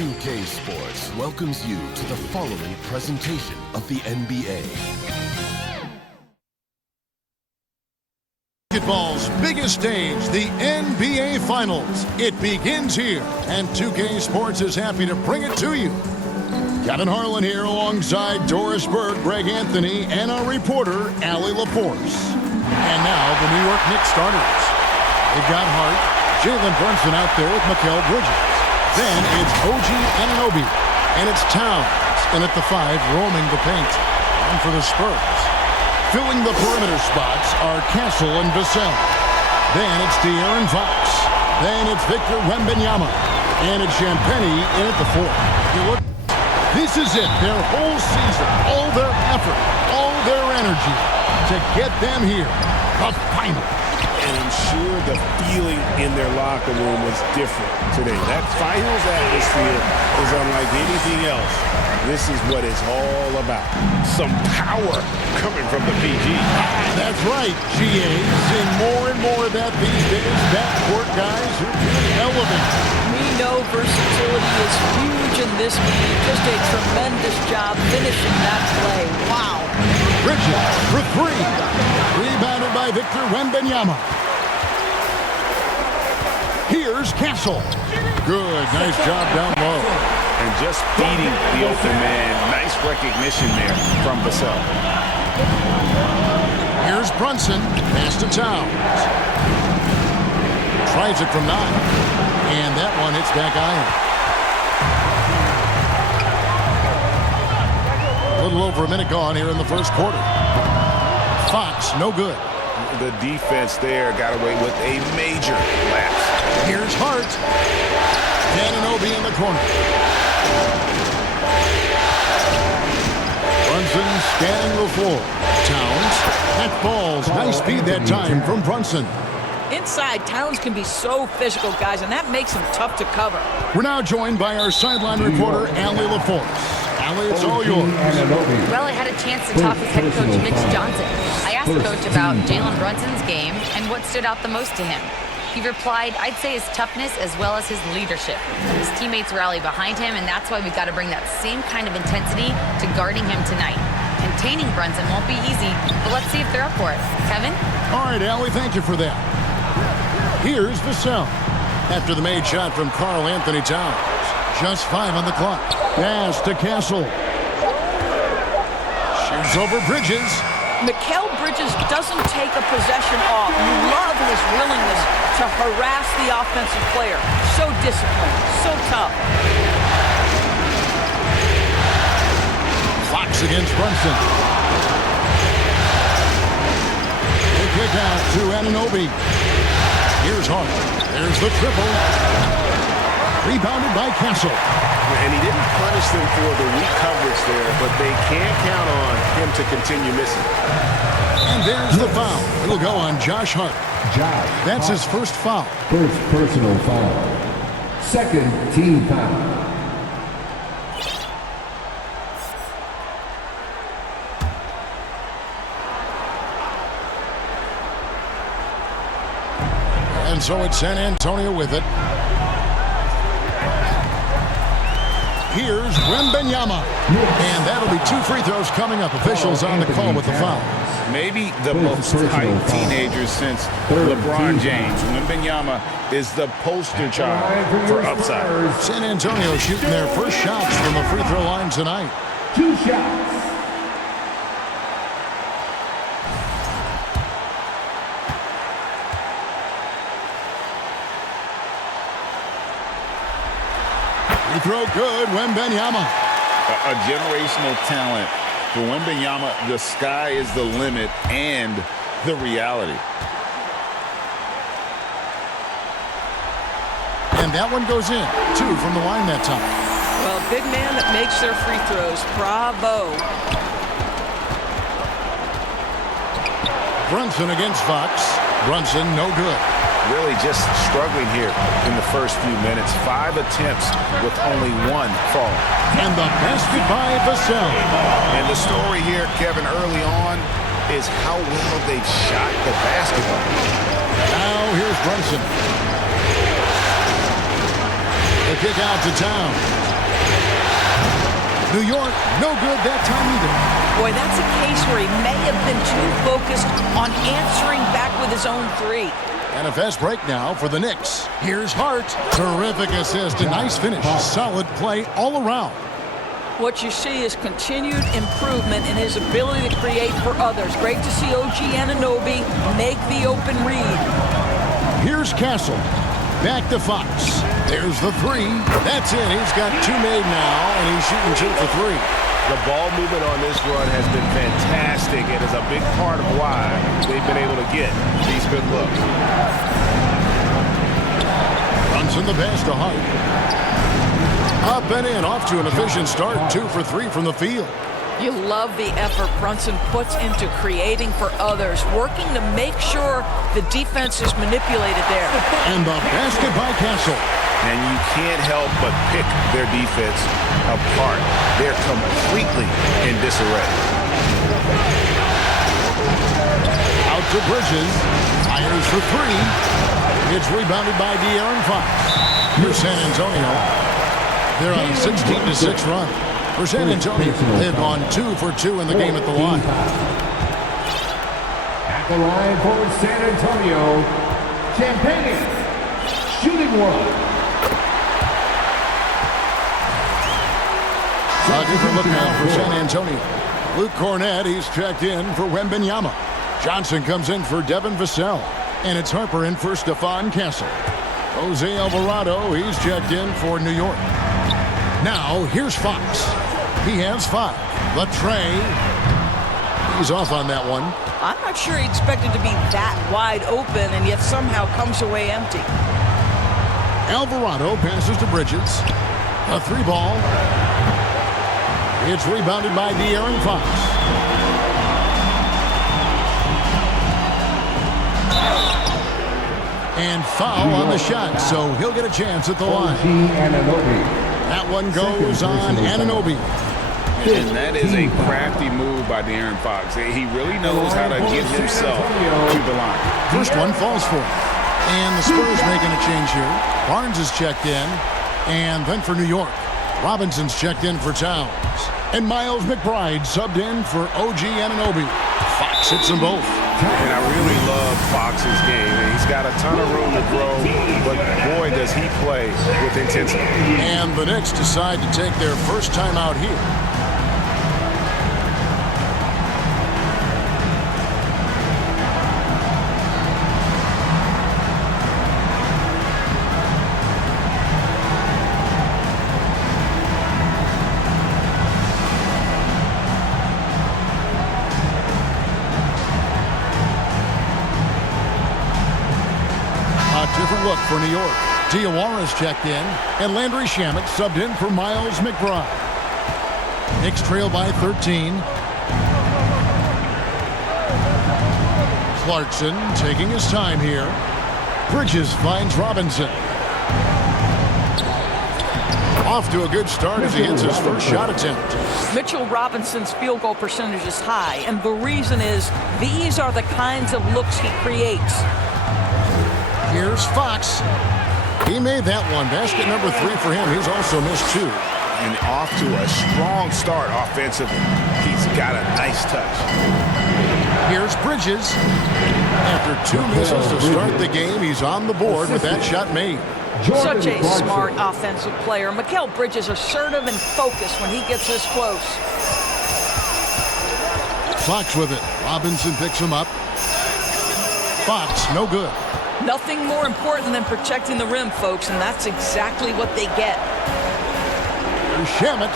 2K Sports welcomes you to the following presentation of the NBA. Basketball's biggest stage, the NBA Finals. It begins here, and 2K Sports is happy to bring it to you. Kevin Harlan here alongside Doris Berg, Greg Anthony, and our reporter, Allie LaForce. And now the New York Knicks starters. They've got Hart, Jalen Brunson out there with Mikal Bridges. Then it's OG Anunoby, and it's Towns. And at the 5, roaming the paint. And for the Spurs, filling the perimeter spots are Castle and Vassell. Then it's De'Aaron Fox. Then it's Victor Wembanyama. And it's Champagnie in at the 4. You look, this is it, their whole season, all their effort, all their energy to get them here, the final. And I'm sure the feeling in their locker room was different today. That finals atmosphere is unlike anything else. This is what it's all about. Some power coming from the PG. That's right, GA. Seeing more and more of that these days. Backcourt guys who really elevate. We know versatility is huge in this game. Just a tremendous job finishing that play. Wow. Bridges for 3. Rebounded by Victor Wembanyama. Here's Castle. Good, nice job down low. And just feeding the open man. Nice recognition there from Vassell. Here's Brunson. Pass to Towns. Tries it from 9. And that one hits back iron. A little over a minute gone here in the first quarter. Fox, no good. The defense there got away with a major lapse. Here's Hart. Anunoby in the corner. Brunson scanning the floor. Towns. That falls. Nice speed that time from Brunson. Inside, Towns can be so physical, guys, and that makes him tough to cover. We're now joined by our sideline reporter, Allie LaForce. Allie, it's all yours. Well, I had a chance to talk with head coach Mitch Johnson. I asked the coach about Jalen Brunson's game and what stood out the most to him. He replied, I'd say his toughness as well as his leadership. His teammates rally behind him, and that's why we've got to bring that same kind of intensity to guarding him tonight. Containing Brunson won't be easy, but let's see if they're up for it. Kevin? All right, Allie, thank you for that. Here's Vassell. After the made shot from Karl Anthony Towns. Just 5 on the clock. Pass to Castle. Shoots over Bridges. Mikal Bridges doesn't take a possession off. You love his willingness to harass the offensive player. So disciplined, so tough. Fox against Brunson. They kick out to Anunoby. Here's Hart. There's the triple. Rebounded by Castle. And he didn't punish them for the weak coverage there, but they can't count on him to continue missing. And there's the foul. It'll go on Josh Hart. That's his first foul. First personal foul. Second team foul. And so it's San Antonio with it. Here's Wembanyama. And that'll be 2 free throws coming up. Officials on the call with the foul. Maybe the most hyped teenager since LeBron James. Wembanyama is the poster child for upside. San Antonio shooting their first shots from the free throw line tonight. 2 shots. Free throw good, Wembanyama. A generational talent. For Wembanyama, the sky is the limit and the reality. And that one goes in. 2 from the line that time. Well, big man that makes their free throws. Bravo. Brunson against Fox. Brunson, no good. Really just struggling here in the first few minutes. 5 attempts with only 1 fall. And the basket by Vassell. And the story here, Kevin, early on is how well they've shot the basketball. Now here's Brunson. The kick out to Towns. New York, no good that time either. Boy, that's a case where he may have been too focused on answering back with his own three. And a fast break now for the Knicks. Here's Hart. Terrific assist, a nice finish. Solid play all around. What you see is continued improvement in his ability to create for others. Great to see OG Anunoby make the open read. Here's Castle. Back to Fox. There's the three. That's it. He's got two made now, and he's shooting 2 for 3. The ball movement on this run has been fantastic. It is a big part of why they've been able to get these good looks. Brunson the pass to Hart. Up and in, off to an efficient start. 2 for 3 from the field. You love the effort Brunson puts into creating for others, working to make sure the defense is manipulated there. And the basket by Castle. And you can't help but pick their defense apart. They're completely in disarray. Out to Bridges. Fires for 3. It's rebounded by De'Aaron Fox. Here's San Antonio. They're on a 16-6 run. For San Antonio, they've gone 2 for 2 in the game at the line. At the line for San Antonio, Champagne, shooting one. A different look now for San Antonio. Luke Cornett, he's checked in for Wembanyama. Johnson comes in for Devin Vassell. And it's Harper in for Stephon Castle. Jose Alvarado, he's checked in for New York. Now, here's Fox. He has 5. Latrey, he's off on that one. I'm not sure he expected to be that wide open and yet somehow comes away empty. Alvarado passes to Bridges. A 3 ball. It's rebounded by De'Aaron Fox. And foul on the shot, so he'll get a chance at the line. That one goes on Anunoby. And that is a crafty move by De'Aaron Fox. He really knows how to get himself to the line. First one falls for him. And the Spurs making a change here. Barnes is checked in. And then for New York, Robinson's checked in for Towns. And Miles McBride subbed in for OG Anunoby. Fox hits them both. And I really love Fox's game. He's got a ton of room to grow, but boy, does he play with intensity. And the Knicks decide to take their first time out here. Different look for New York. Diawara's checked in, and Landry Shamet subbed in for Miles McBride. Knicks trail by 13. Clarkson taking his time here. Bridges finds Robinson. Off to a good start as he hits his first shot attempt. Mitchell Robinson's field goal percentage is high, and the reason is these are the kinds of looks he creates. Here's Fox. He made that one. Basket number 3 for him. He's also missed 2. And off to a strong start offensively. He's got a nice touch. Here's Bridges. After 2 misses to start the game, he's on the board with that shot made. Such a smart offensive player. Mikal Bridges assertive and focused when he gets this close. Fox with it. Robinson picks him up. Fox, no good. Nothing more important than protecting the rim, folks, and that's exactly what they get. Shamet.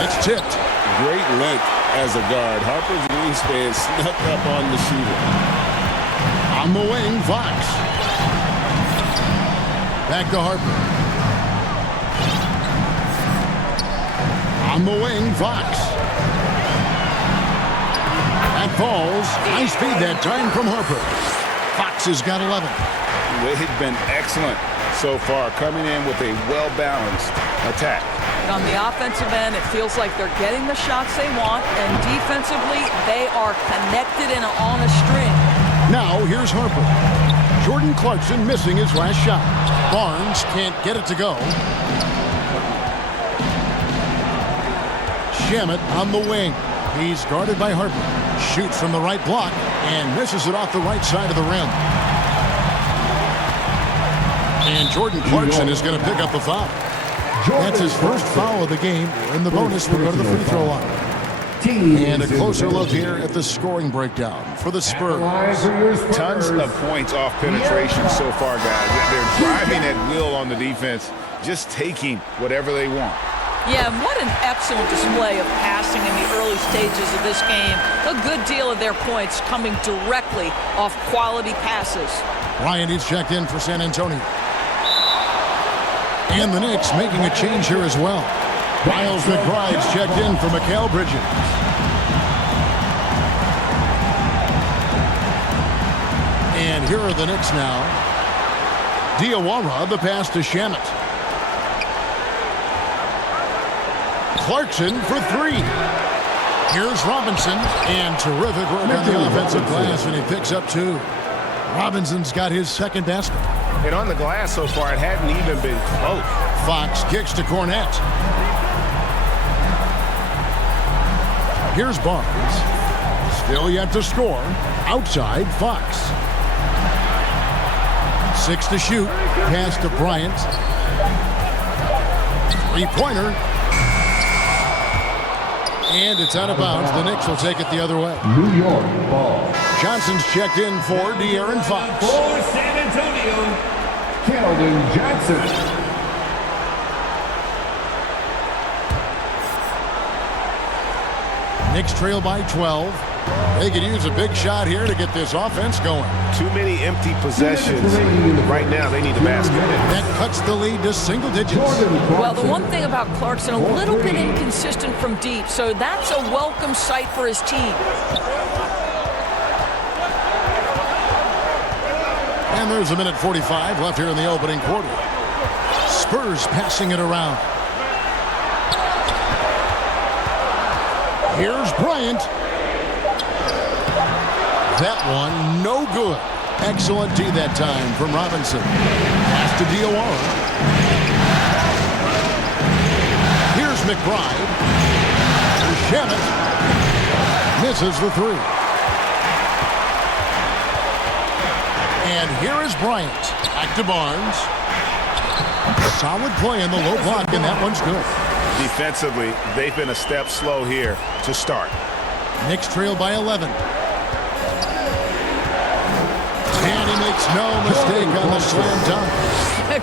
It's tipped. Great length as a guard. Harper's wingspan snuck up on the shooter. On the wing, Fox. Back to Harper. On the wing, Fox. That falls. Nice feed that time from Harper. Fox has got 11. They've been excellent so far, coming in with a well-balanced attack. And on the offensive end, it feels like they're getting the shots they want, and defensively, they are connected and on a string. Now, here's Harper. Jordan Clarkson missing his last shot. Barnes can't get it to go. Shamet on the wing. He's guarded by Harper. Shoots from the right block and misses it off the right side of the rim. And Jordan Clarkson is going to pick up the foul. That's his first foul of the game. And the bonus will go to the free throw line. And a closer look here at the scoring breakdown for the Spurs. Tons of points off penetration so far, guys. They're driving at will on the defense, just taking whatever they want. Yeah, and what an excellent display of passing in the early stages of this game. A good deal of their points coming directly off quality passes. Bryant is checked in for San Antonio. And the Knicks making a change here as well. Miles McBride's checked in for Mikal Bridges. And here are the Knicks now. Diawara, the pass to Shamet. Clarkson for three. Here's Robinson, and terrific work on the offensive glass, and he picks up two. Robinson's got his second basket. And on the glass so far, it hadn't even been close. Fox kicks to Cornette. Here's Barnes. Still yet to score. Outside, Fox. 6 to shoot. Pass to Bryant. Three-pointer. And it's out of bounds. The Knicks will take it the other way. New York ball. Johnson's checked in for De'Aaron Fox. For San Antonio, Keldon Johnson. Knicks trail by 12. They could use a big shot here to get this offense going. Too many empty possessions. Right now, they need a basket. That cuts the lead to single digits. Well, the one thing about Clarkson, a little bit inconsistent from deep, so that's a welcome sight for his team. And there's a minute 45 left here in the opening quarter. Spurs passing it around. Here's Bryant. That one, no good. Excellent D that time from Robinson. Pass to Diawara. Here's McBride. To Shamet. Misses the three. And here is Bryant. Back to Barnes. Solid play in the low block, and that one's good. Defensively, they've been a step slow here to start. Knicks trail by 11. And he makes no mistake on the slam dunk.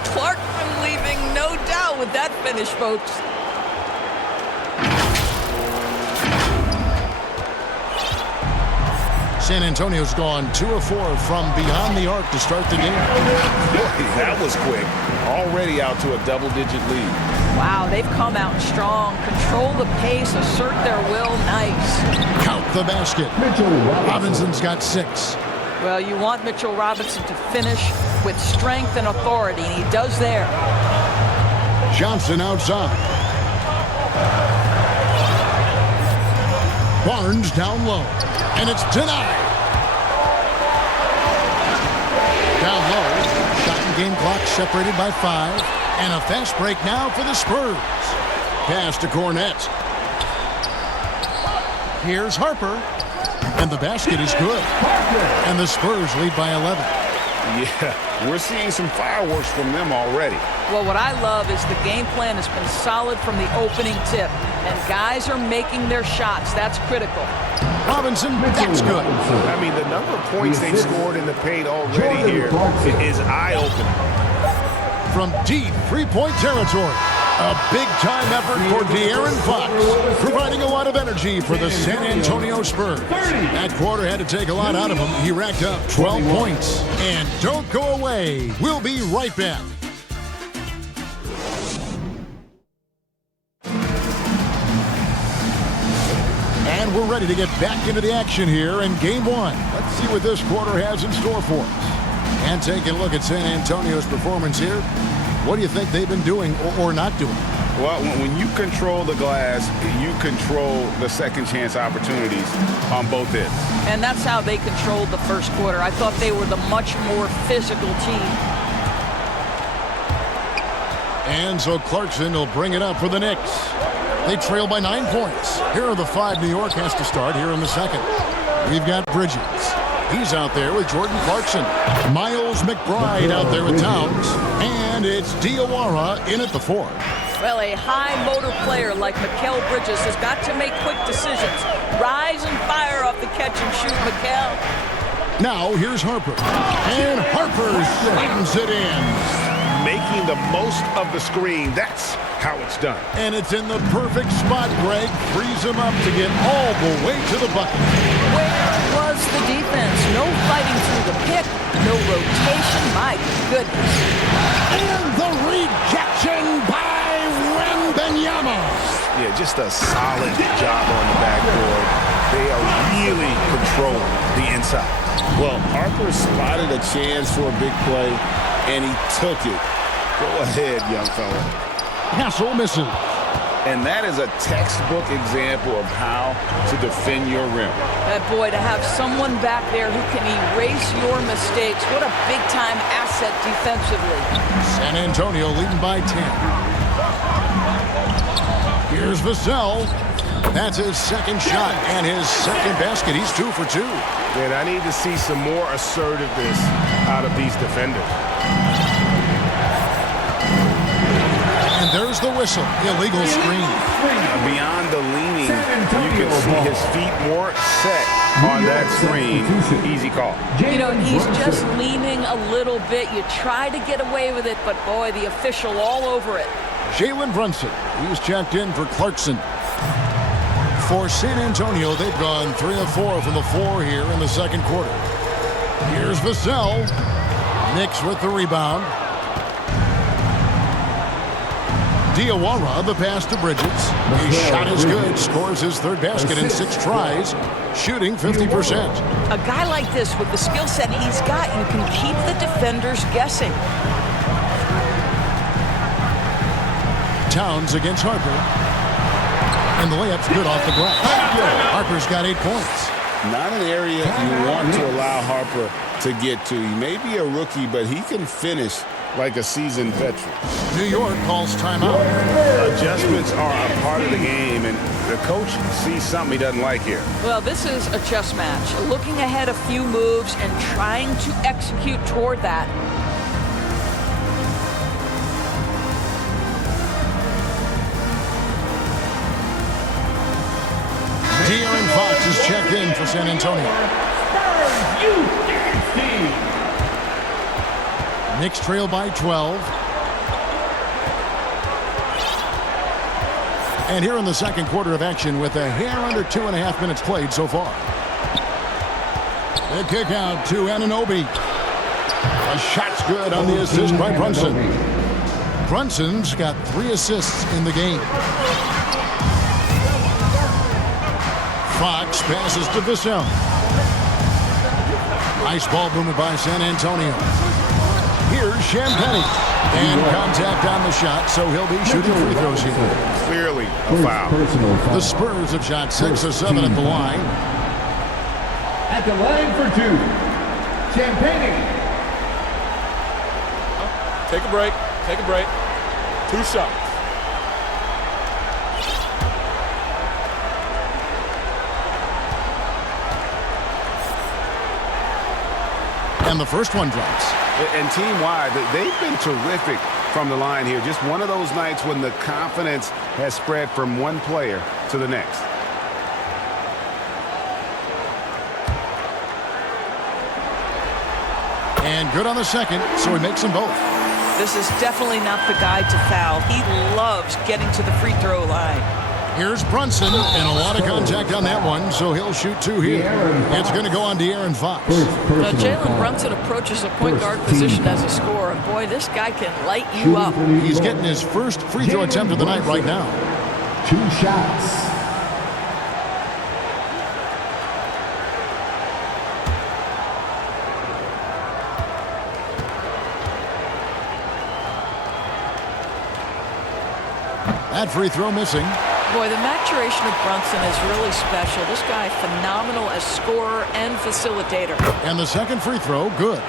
Clarkson leaving no doubt with that finish, folks. San Antonio's gone 2 of 4 from beyond the arc to start the game. Boy, that was quick. Already out to a double-digit lead. Wow, they've come out strong. Control the pace, assert their will. Nice. Count the basket. Robinson's got 6. Well, you want Mitchell Robinson to finish with strength and authority, and he does there. Johnson outside. Barnes down low, and it's denied. Down low, shot and game clock separated by 5, and a fast break now for the Spurs. Pass to Cornette. Here's Harper, and the basket is good. And the Spurs lead by 11. Yeah, we're seeing some fireworks from them already. Well, what I love is the game plan has been solid from the opening tip, and guys are making their shots. That's critical. Robinson, that's good. I mean, the number of points they've scored in the paint already here is eye-opening. From deep three-point territory, a big-time effort for De'Aaron Fox, providing a lot of energy for the San Antonio Spurs. That quarter had to take a lot out of him. He racked up 12 points. And don't go away. We'll be right back. And we're ready to get back into the action here in Game 1. Let's see what this quarter has in store for us. And taking a look at San Antonio's performance here. What do you think they've been doing or not doing? Well, when you control the glass, you control the second chance opportunities on both ends. And that's how they controlled the first quarter. I thought they were the much more physical team. And so Clarkson will bring it up for the Knicks. They trail by 9 points. Here are the 5 New York has to start here in the second. We've got Bridges. He's out there with Jordan Clarkson. Miles McBride out there with Towns. And it's Diawara in at the 4. Well, a high motor player like Mikal Bridges has got to make quick decisions. Rise and fire off the catch and shoot, Mikal. Now here's Harper. And Harper slams it in. Making the most of the screen. That's how it's done. And it's in the perfect spot, Greg. Frees him up to get all the way to the bucket. Where was the defense? No fighting through the pick, no rotation. My goodness. And the rejection by Wembanyama. Yeah, just a solid job on the backboard. They are really controlling the inside. Well, Harper spotted a chance for a big play, and he took it. Go ahead, young fella. Hassel misses. And that is a textbook example of how to defend your rim. Boy, to have someone back there who can erase your mistakes. What a big-time asset defensively. San Antonio leading by 10. Here's Vassell. That's his second shot and his second basket. He's 2 for 2. And I need to see some more assertiveness out of these defenders. And there's the whistle. Illegal screen. Beyond the leaning, you can see his feet more set on that screen. Easy call. You know, he's just leaning a little bit. You try to get away with it, but boy, the official all over it. Jalen Brunson. He's checked in for Clarkson. For San Antonio, they've gone 3 of 4 from the floor here in the second quarter. Here's Vassell. Knicks with the rebound. Diawara, the pass to Bridges. His shot is good. Scores his third basket in 6 tries. Shooting 50%. A guy like this, with the skill set he's got, you can keep the defenders guessing. Towns against Harper. And the layup's good off the glass. Harper's got 8 points. Not an area you want to allow Harper to get to. He may be a rookie, but he can finish like a seasoned veteran. New York calls timeout. Adjustments are a part of the game, and the coach sees something he doesn't like here. Well, this is a chess match. Looking ahead a few moves and trying to execute toward that. De'Aaron Fox is checked in for San Antonio. Knicks trail by 12. And here in the second quarter of action with a hair under 2.5 minutes played so far. The kick out to Anunoby. A shot's good on the assist by Brunson. Brunson's got 3 assists in the game. Fox passes to Vassell. Nice ball movement by San Antonio. Here's Champagnie. And contact on the shot, so he'll be shooting free throws here. Clearly a foul. The Spurs have shot 6 of 7 at the line. At the line for 2, Champagnie. Take a break. Take a break. 2 shots. And the first one drops. And team-wide, they've been terrific from the line here. Just one of those nights when the confidence has spread from one player to the next. And good on the second, so he makes them both. This is definitely not the guy to foul. He loves getting to the free throw line. Here's Brunson, and a lot of contact on that one, so he'll shoot 2 here. It's going to go on De'Aaron Fox. Now, Jalen Brunson approaches a point guard position as a scorer. Boy, this guy can light you up. He's getting his first free throw attempt of the night right now. 2 shots. That free throw missing. Boy, the maturation of Brunson is really special. This guy, phenomenal as scorer and facilitator. And the second free throw, good.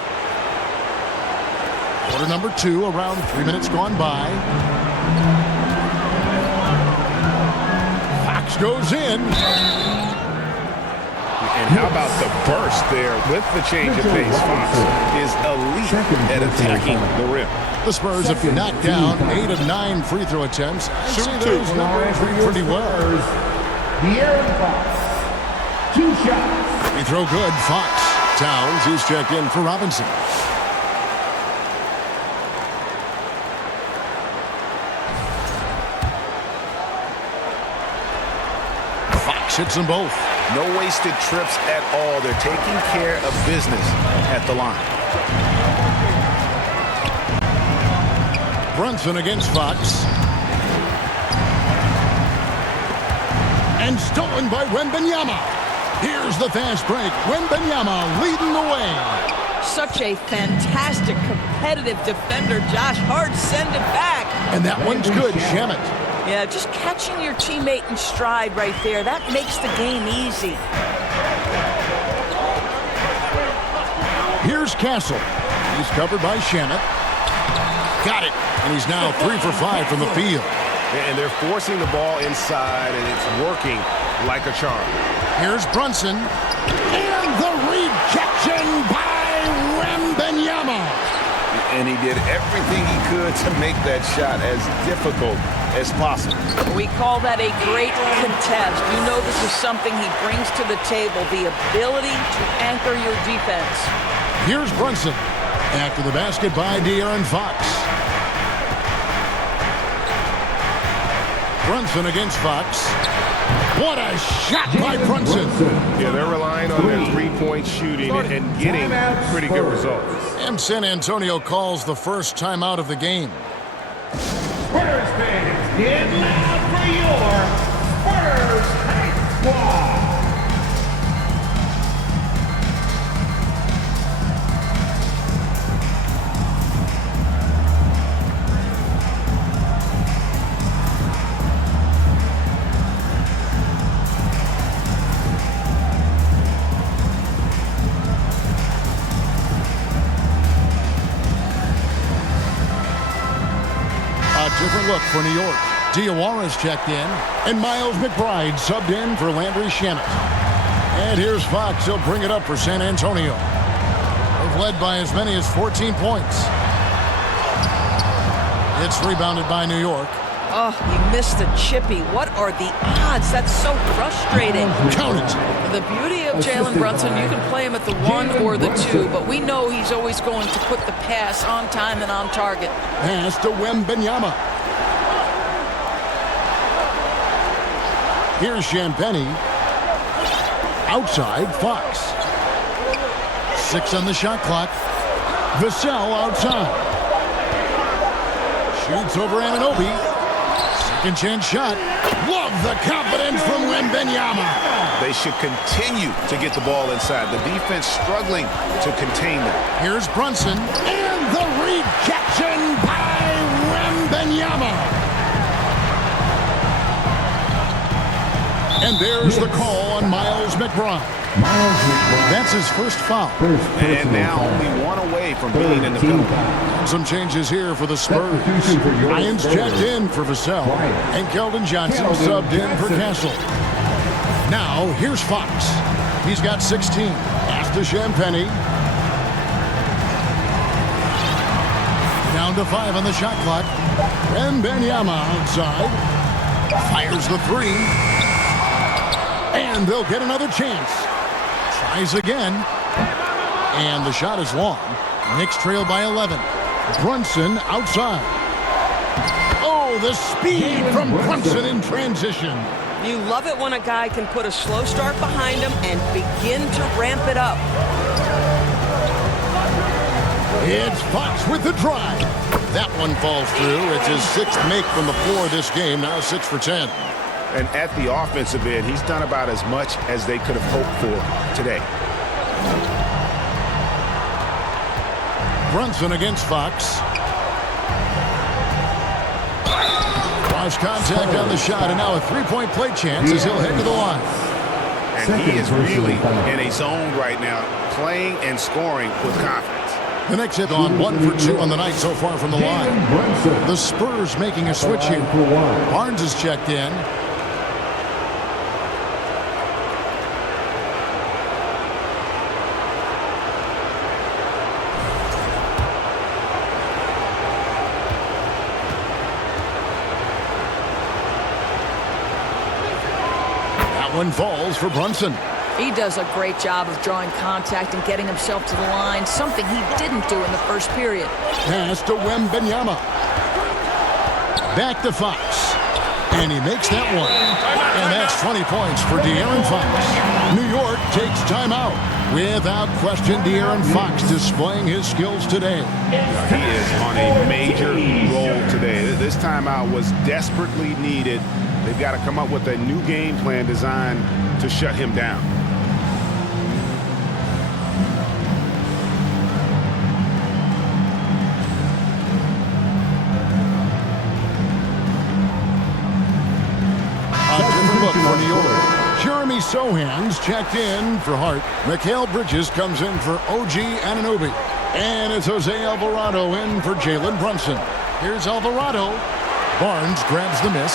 Quarter number 2, around 3 minutes gone by. Fox goes in. And how about the burst there with the change of pace? Fox is elite at attacking the rim. The Spurs have knocked down 8 of 9 free throw attempts. Shooting those numbers pretty well. De'Aaron Fox. 2 shots. Free throw good. Fox. Towns, he's checked in for Robinson. Fox hits them both. No wasted trips at all. They're taking care of business at the line. Brunson against Fox. And stolen by Wembanyama. Here's the fast break. Wembanyama leading the way. Such a fantastic, competitive defender. Josh Hart send it back. And that one's good. Shamet. Yeah, just catching your teammate in stride right there. That makes the game easy. Here's Castle. He's covered by Shamet. Got it. And he's now 3 for 5 from the field. And they're forcing the ball inside, and it's working like a charm. Here's Brunson. And the rejection by Wembanyama. And he did everything he could to make that shot as difficult as possible. We call that a great contest. You know this is something he brings to the table, the ability to anchor your defense. Here's Brunson. After the basket by De'Aaron Fox. Brunson against Fox. What a shot by Brunson. Yeah, they're relying on their three-point shooting and getting pretty good results. And San Antonio calls the first timeout of the game. Spurs fans, get loud for your Spurs Hype Squad. Different look for New York. Diawara's checked in, and Miles McBride subbed in for Landry Shamet. And here's Fox. He'll bring it up for San Antonio. They've led by as many as 14 points. It's rebounded by New York. Oh, he missed the chippy. What are the odds? That's so frustrating. Count it. The beauty of Jalen Brunson, you can play him at the 1 or the 2, but we know he's always going to put the pass on time and on target. Pass to Wembanyama. Here's Champagnie. Outside, Fox. 6 on the shot clock. Vassell outside. Shoots over Anunoby. Second chance shot. Love the confidence from Wembanyama. They should continue to get the ball inside. The defense struggling to contain them. Here's Brunson. And the rejection by Wembanyama. And there's the call on Miles McBride. That's his first foul. And now only one away from being in the penalty. Some changes here for the Spurs. Lyons checked in for Vassell. And Keldon Johnson subbed in for Castle. Now, here's Fox. He's got 16. Pass to Champagnie. Down to 5 on the shot clock. Wembanyama outside. Fires the 3. And they'll get another chance. Tries again. And the shot is long. Knicks trail by 11. Brunson outside. Oh, the speed from Brunson in transition. You love it when a guy can put a slow start behind him and begin to ramp it up. It's Fox with the drive. That one falls through. It's his 6th make from the floor this game. Now 6 for 10. And at the offensive end, he's done about as much as they could have hoped for today. Brunson against Fox. Lost contact on the shot, and now a 3-point play chance as he'll head to the line. And he is really in a zone right now, playing and scoring with confidence. The Knicks have gone 1 for 2 on the night so far from the line. The Spurs making a switch here. Barnes is checked in. That one falls for Brunson. He does a great job of drawing contact and getting himself to the line, something he didn't do in the first period. Pass to Wembanyama. Back to Fox. And he makes that one. And that's 20 points for De'Aaron Fox. New York takes timeout. Without question, De'Aaron Fox displaying his skills today. He is on a major roll today. This timeout was desperately needed. They've got to come up with a new game plan designed to shut him down. A different look for New York. Jeremy Sohan's checked in for Hart. Mikal Bridges comes in for OG Anunoby. And it's Jose Alvarado in for Jalen Brunson. Here's Alvarado. Barnes grabs the miss.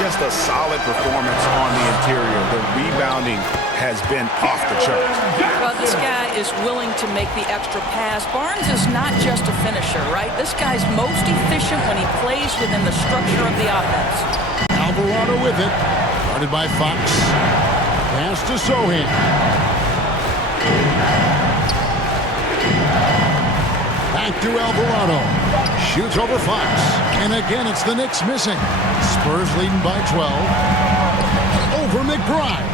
Just a solid performance on the interior. The rebounding has been off the charts. Well, this guy is willing to make the extra pass. Barnes is not just a finisher, right? This guy's most efficient when he plays within the structure of the offense. Alvarado with it. Guarded by Fox. Pass to Sohan. Back to Alvarado. Shoots over Fox. And again, it's the Knicks missing. Spurs leading by 12. Over McBride.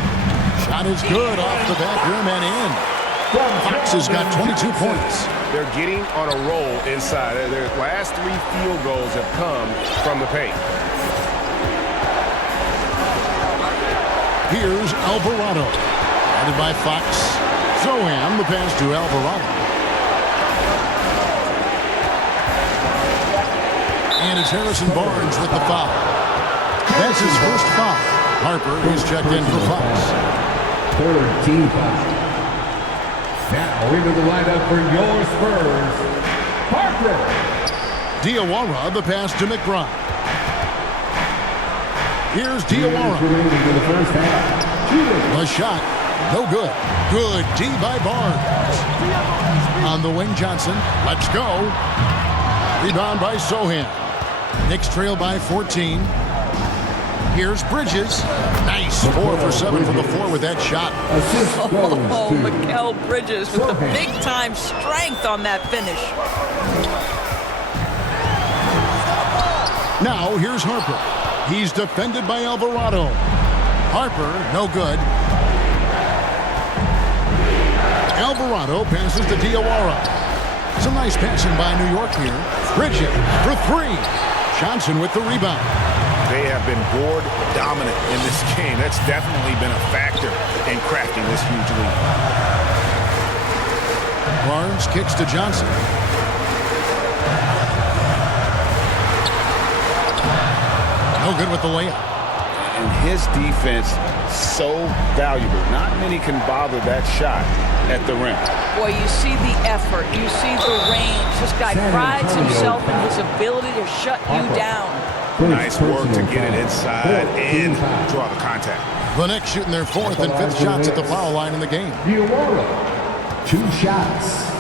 Shot is good off the back rim and in. Fox has got 22 points. They're getting on a roll inside. Their last 3 field goals have come from the paint. Here's Alvarado. Guarded by Fox. Sohan, the pass to Alvarado. And it's Harrison Barnes with the foul. That's his first foul. Harper is checked in for Fox. Third team foul. Now into the lineup for your Spurs, Harper. Diawara, the pass to McBride. Here's Diawara. The shot, no good. Good D by Barnes. On the wing, Johnson. Let's go. Rebound by Sohan. Knicks trail by 14. Here's Bridges. Nice. 4 for 7 from the floor with that shot. Oh, Mikal Bridges with the big-time strength on that finish. Now here's Harper. He's defended by Alvarado. Harper, no good. Alvarado passes to Diawara. Some nice passing by New York here. Bridges for 3. Johnson with the rebound. They have been board dominant in this game. That's definitely been a factor in crafting this huge lead. Barnes kicks to Johnson. No good with the layup. And his defense, so valuable. Not many can bother that shot at the rim. Boy, you see the effort. You see the range. This guy prides himself in his ability to shut you down. Nice work to get it inside and draw the contact. The Knicks shooting their 4th and 5th shots at the foul line in the game. 2 shots.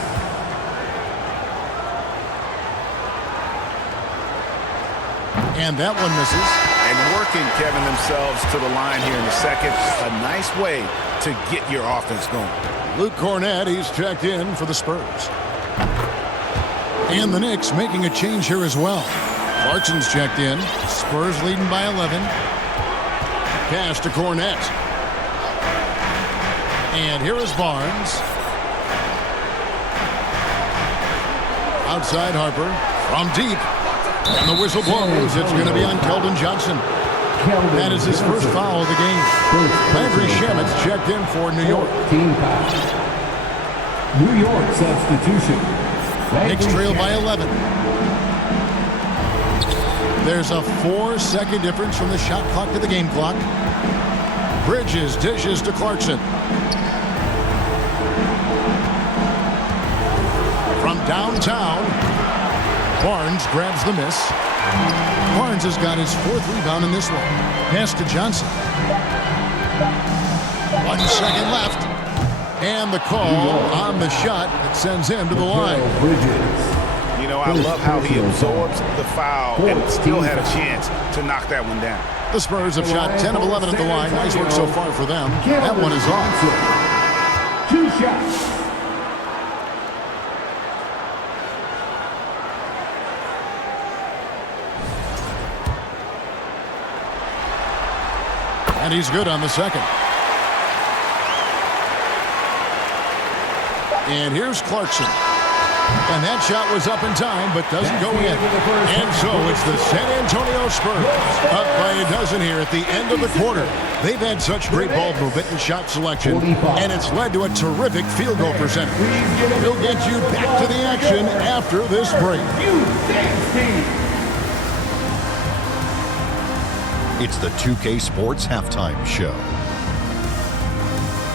And that one misses. And working, Kevin, themselves to the line here in the second. A nice way to get your offense going. Luke Cornett, he's checked in for the Spurs. And the Knicks making a change here as well. Clarkson's checked in. Spurs leading by 11. Pass to Cornett. And here is Barnes. Outside Harper. From deep. And the whistle blows. It's going to be on Keldon Johnson. That is his first foul of the game. Landry Shamit's checked in for New York. Team foul. New York substitution. Knicks trail by 11. There's a 4-second difference from the shot clock to the game clock. Bridges dishes to Clarkson. From downtown, Barnes grabs the miss. Barnes has got his 4th rebound in this one. Pass to Johnson. 1 second left. And the call on the shot that sends him to the line. You know, I love how he absorbs the foul and still had a chance to knock that one down. The Spurs have shot 10 of 11 at the line. Nice work so far for them. That one is off. 2 shots. And he's good on the second. And here's Clarkson. And that shot was up in time, but doesn't go in. And so it's the San Antonio Spurs up by a dozen here at the end of the quarter. They've had such great ball movement and shot selection, and it's led to a terrific field goal percentage. We'll get you back to the action after this break. It's the 2K Sports Halftime Show.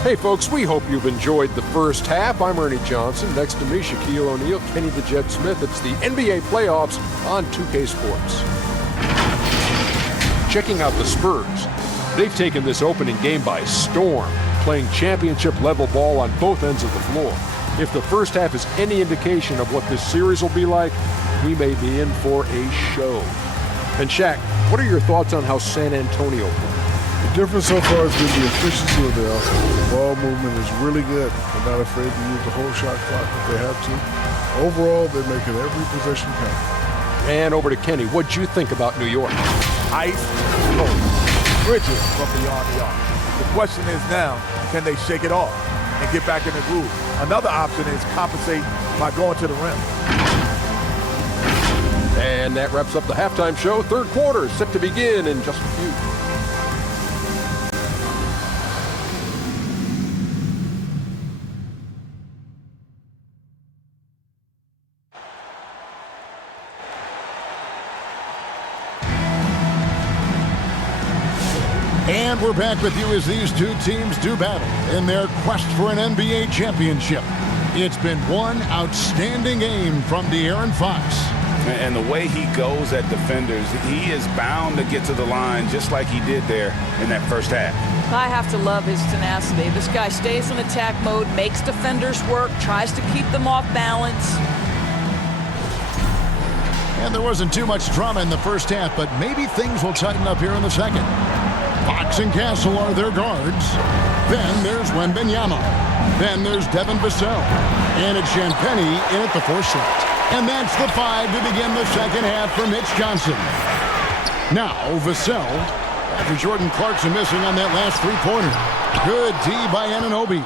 Hey, folks, we hope you've enjoyed the first half. I'm Ernie Johnson. Next to me, Shaquille O'Neal, Kenny the Jet Smith. It's the NBA playoffs on 2K Sports. Checking out the Spurs. They've taken this opening game by storm, playing championship-level ball on both ends of the floor. If the first half is any indication of what this series will be like, we may be in for a show. And Shaq, what are your thoughts on how San Antonio played? The difference so far has been the efficiency of their offense. The ball movement is really good. They're not afraid to use the whole shot clock if they have to. Overall, they're making every possession count. And over to Kenny. What'd you think about New York? Ice, cold, rigid from beyond the arc. The question is now, can they shake it off and get back in the groove? Another option is compensate by going to the rim. And that wraps up the halftime show. Third quarter is set to begin in just a few. And we're back with you as these two teams do battle in their quest for an NBA championship. It's been one outstanding game from De'Aaron Fox. And the way he goes at defenders, he is bound to get to the line just like he did there in that first half. I have to love his tenacity. This guy stays in attack mode, makes defenders work, tries to keep them off balance. And there wasn't too much drama in the first half, but maybe things will tighten up here in the second. Fox and Castle are their guards. Then there's Wembanyama. Then there's Devin Vassell. And it's Champagnie in at the 4 slot. And that's the 5 to begin the second half for Mitch Johnson. Now Vassell, after Jordan Clarkson missing on that last three-pointer. Good D by Anunoby.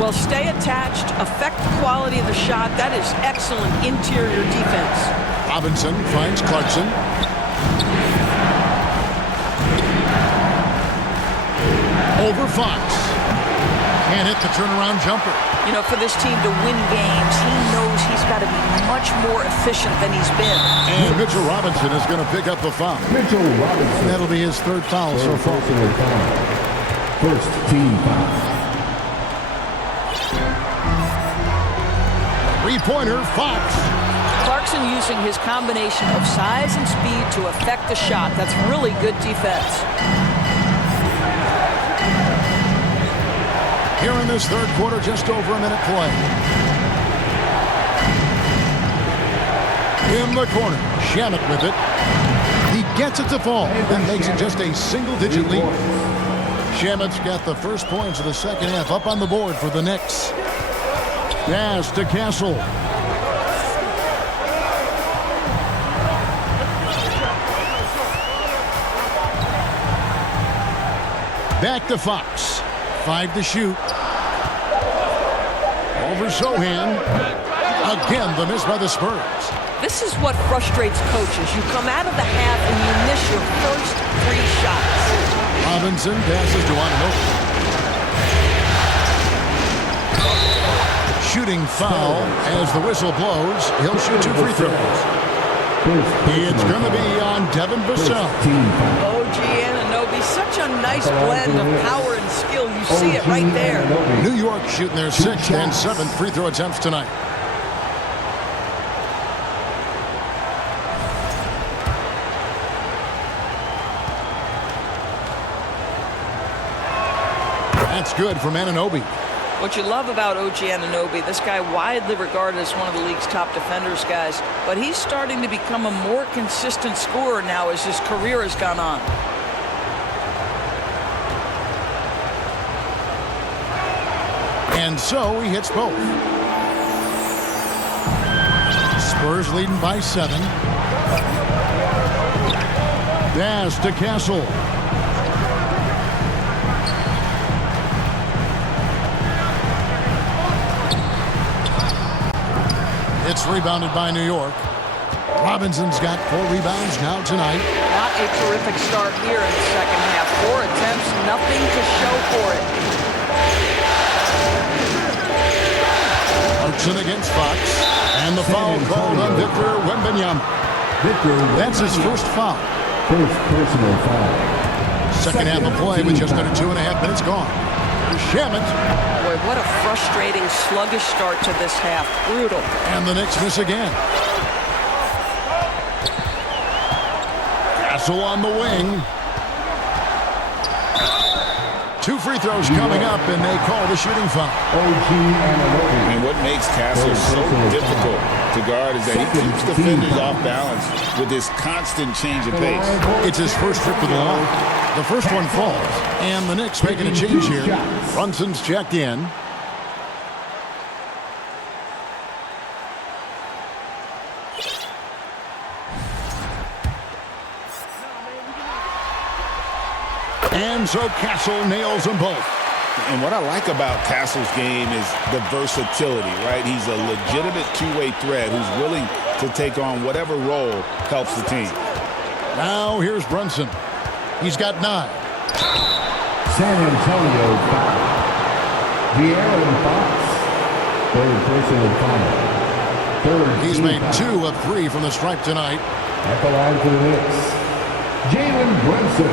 Well, stay attached, affect the quality of the shot. That is excellent interior defense. Robinson finds Clarkson. Over Fox. Can't hit the turnaround jumper. You know, for this team to win games, he knows he's got to be much more efficient than he's been. And Mitchell Robinson is going to pick up the foul. Mitchell Robinson. That'll be his third foul so far. First team foul. Three-pointer, Fox. Clarkson using his combination of size and speed to affect the shot. That's really good defense. Here in this third quarter, just over a minute play. In the corner, Shamet with it. He gets it to fall and makes it just a single-digit lead. Shamet's got the first points of the second half up on the board for the Knicks. Pass to Castle. Back to Fox. 5 to shoot. Over Sohan. Again, the miss by the Spurs. This is what frustrates coaches. You come out of the half and you miss your first 3 shots. Robinson passes to Anunoby. Shooting foul as the whistle blows. He'll shoot 2 free throws. It's going to be on Devin Vassell. OG Anunoby, such a nice blend of power and skill. You see it right there. New York shooting their 6th and 7th free throw attempts tonight. That's good from Anunoby. What you love about OG Anunoby, this guy widely regarded as one of the league's top defenders, guys, but he's starting to become a more consistent scorer now as his career has gone on. And so he hits both. Spurs leading by 7. Pass to Castle. It's rebounded by New York. Robinson's got 4 rebounds now tonight. Not a terrific start here in the second half. 4 attempts, nothing to show for it. Brunson against Fox. And the foul called on Victor Wembanyama. That's his first foul. First personal foul. Second half of play with just under 2.5 minutes gone. Shamet. Boy, what a frustrating, sluggish start to this half. Brutal. And the Knicks miss again. Castle on the wing. 2 free throws coming up, and they call the shooting foul. And what makes Castle so difficult to guard is that he keeps defenders off balance with this constant change of pace. It's his first trip to the line. The first one falls, and the Knicks making a change here. Brunson's checked in. And so Castle nails them both. And what I like about Castle's game is the versatility, right? He's a legitimate two-way threat who's willing to take on whatever role helps the team. Now here's Brunson. He's got 9. San Antonio foul. De'Aaron Fox. Third personal foul. Third. He's made 2 of 3 from the stripe tonight. At the line for the Knicks, Jalen Brunson.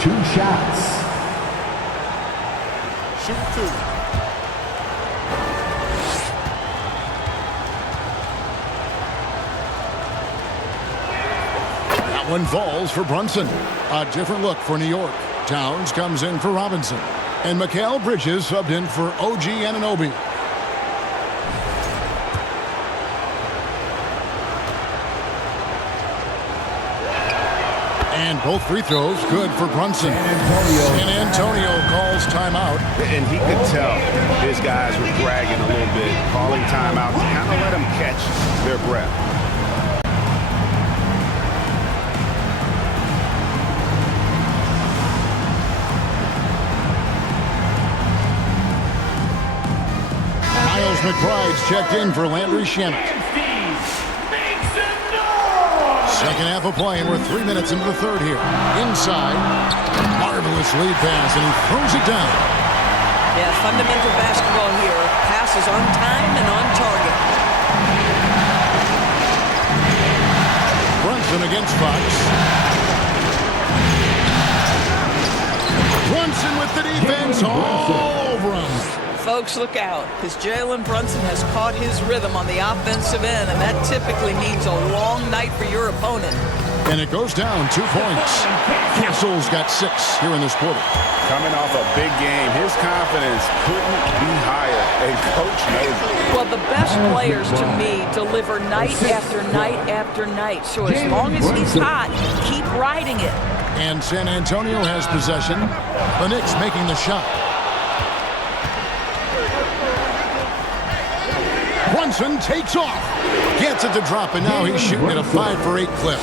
2 shots. Shoot 2. That one falls for Brunson. A different look for New York. Towns comes in for Robinson. And Mikal Bridges subbed in for OG Anunoby. And both free throws good for Brunson. San Antonio calls timeout. And he could tell his guys were dragging a little bit, calling timeout to kind of let them catch their breath. Miles McBride's checked in for Landry Shamet. Second half of play, and we're 3 minutes into the third here. Inside, marvelous lead pass, and he throws it down. Yeah, fundamental basketball here. Passes on time and on target. Brunson against Fox. Brunson with the defense all over him. Folks, look out, because Jalen Brunson has caught his rhythm on the offensive end, and that typically means a long night for your opponent. And it goes down 2 points. Castle's got 6 here in this quarter. Coming off a big game, his confidence couldn't be higher, and Coach knows it. Well, the best players, to me, deliver night after night after night. So as long as he's hot, keep riding it. And San Antonio has possession. The Knicks making the shot. Brunson takes off. Gets it to drop, and now he's shooting at a 5 for 8 clip.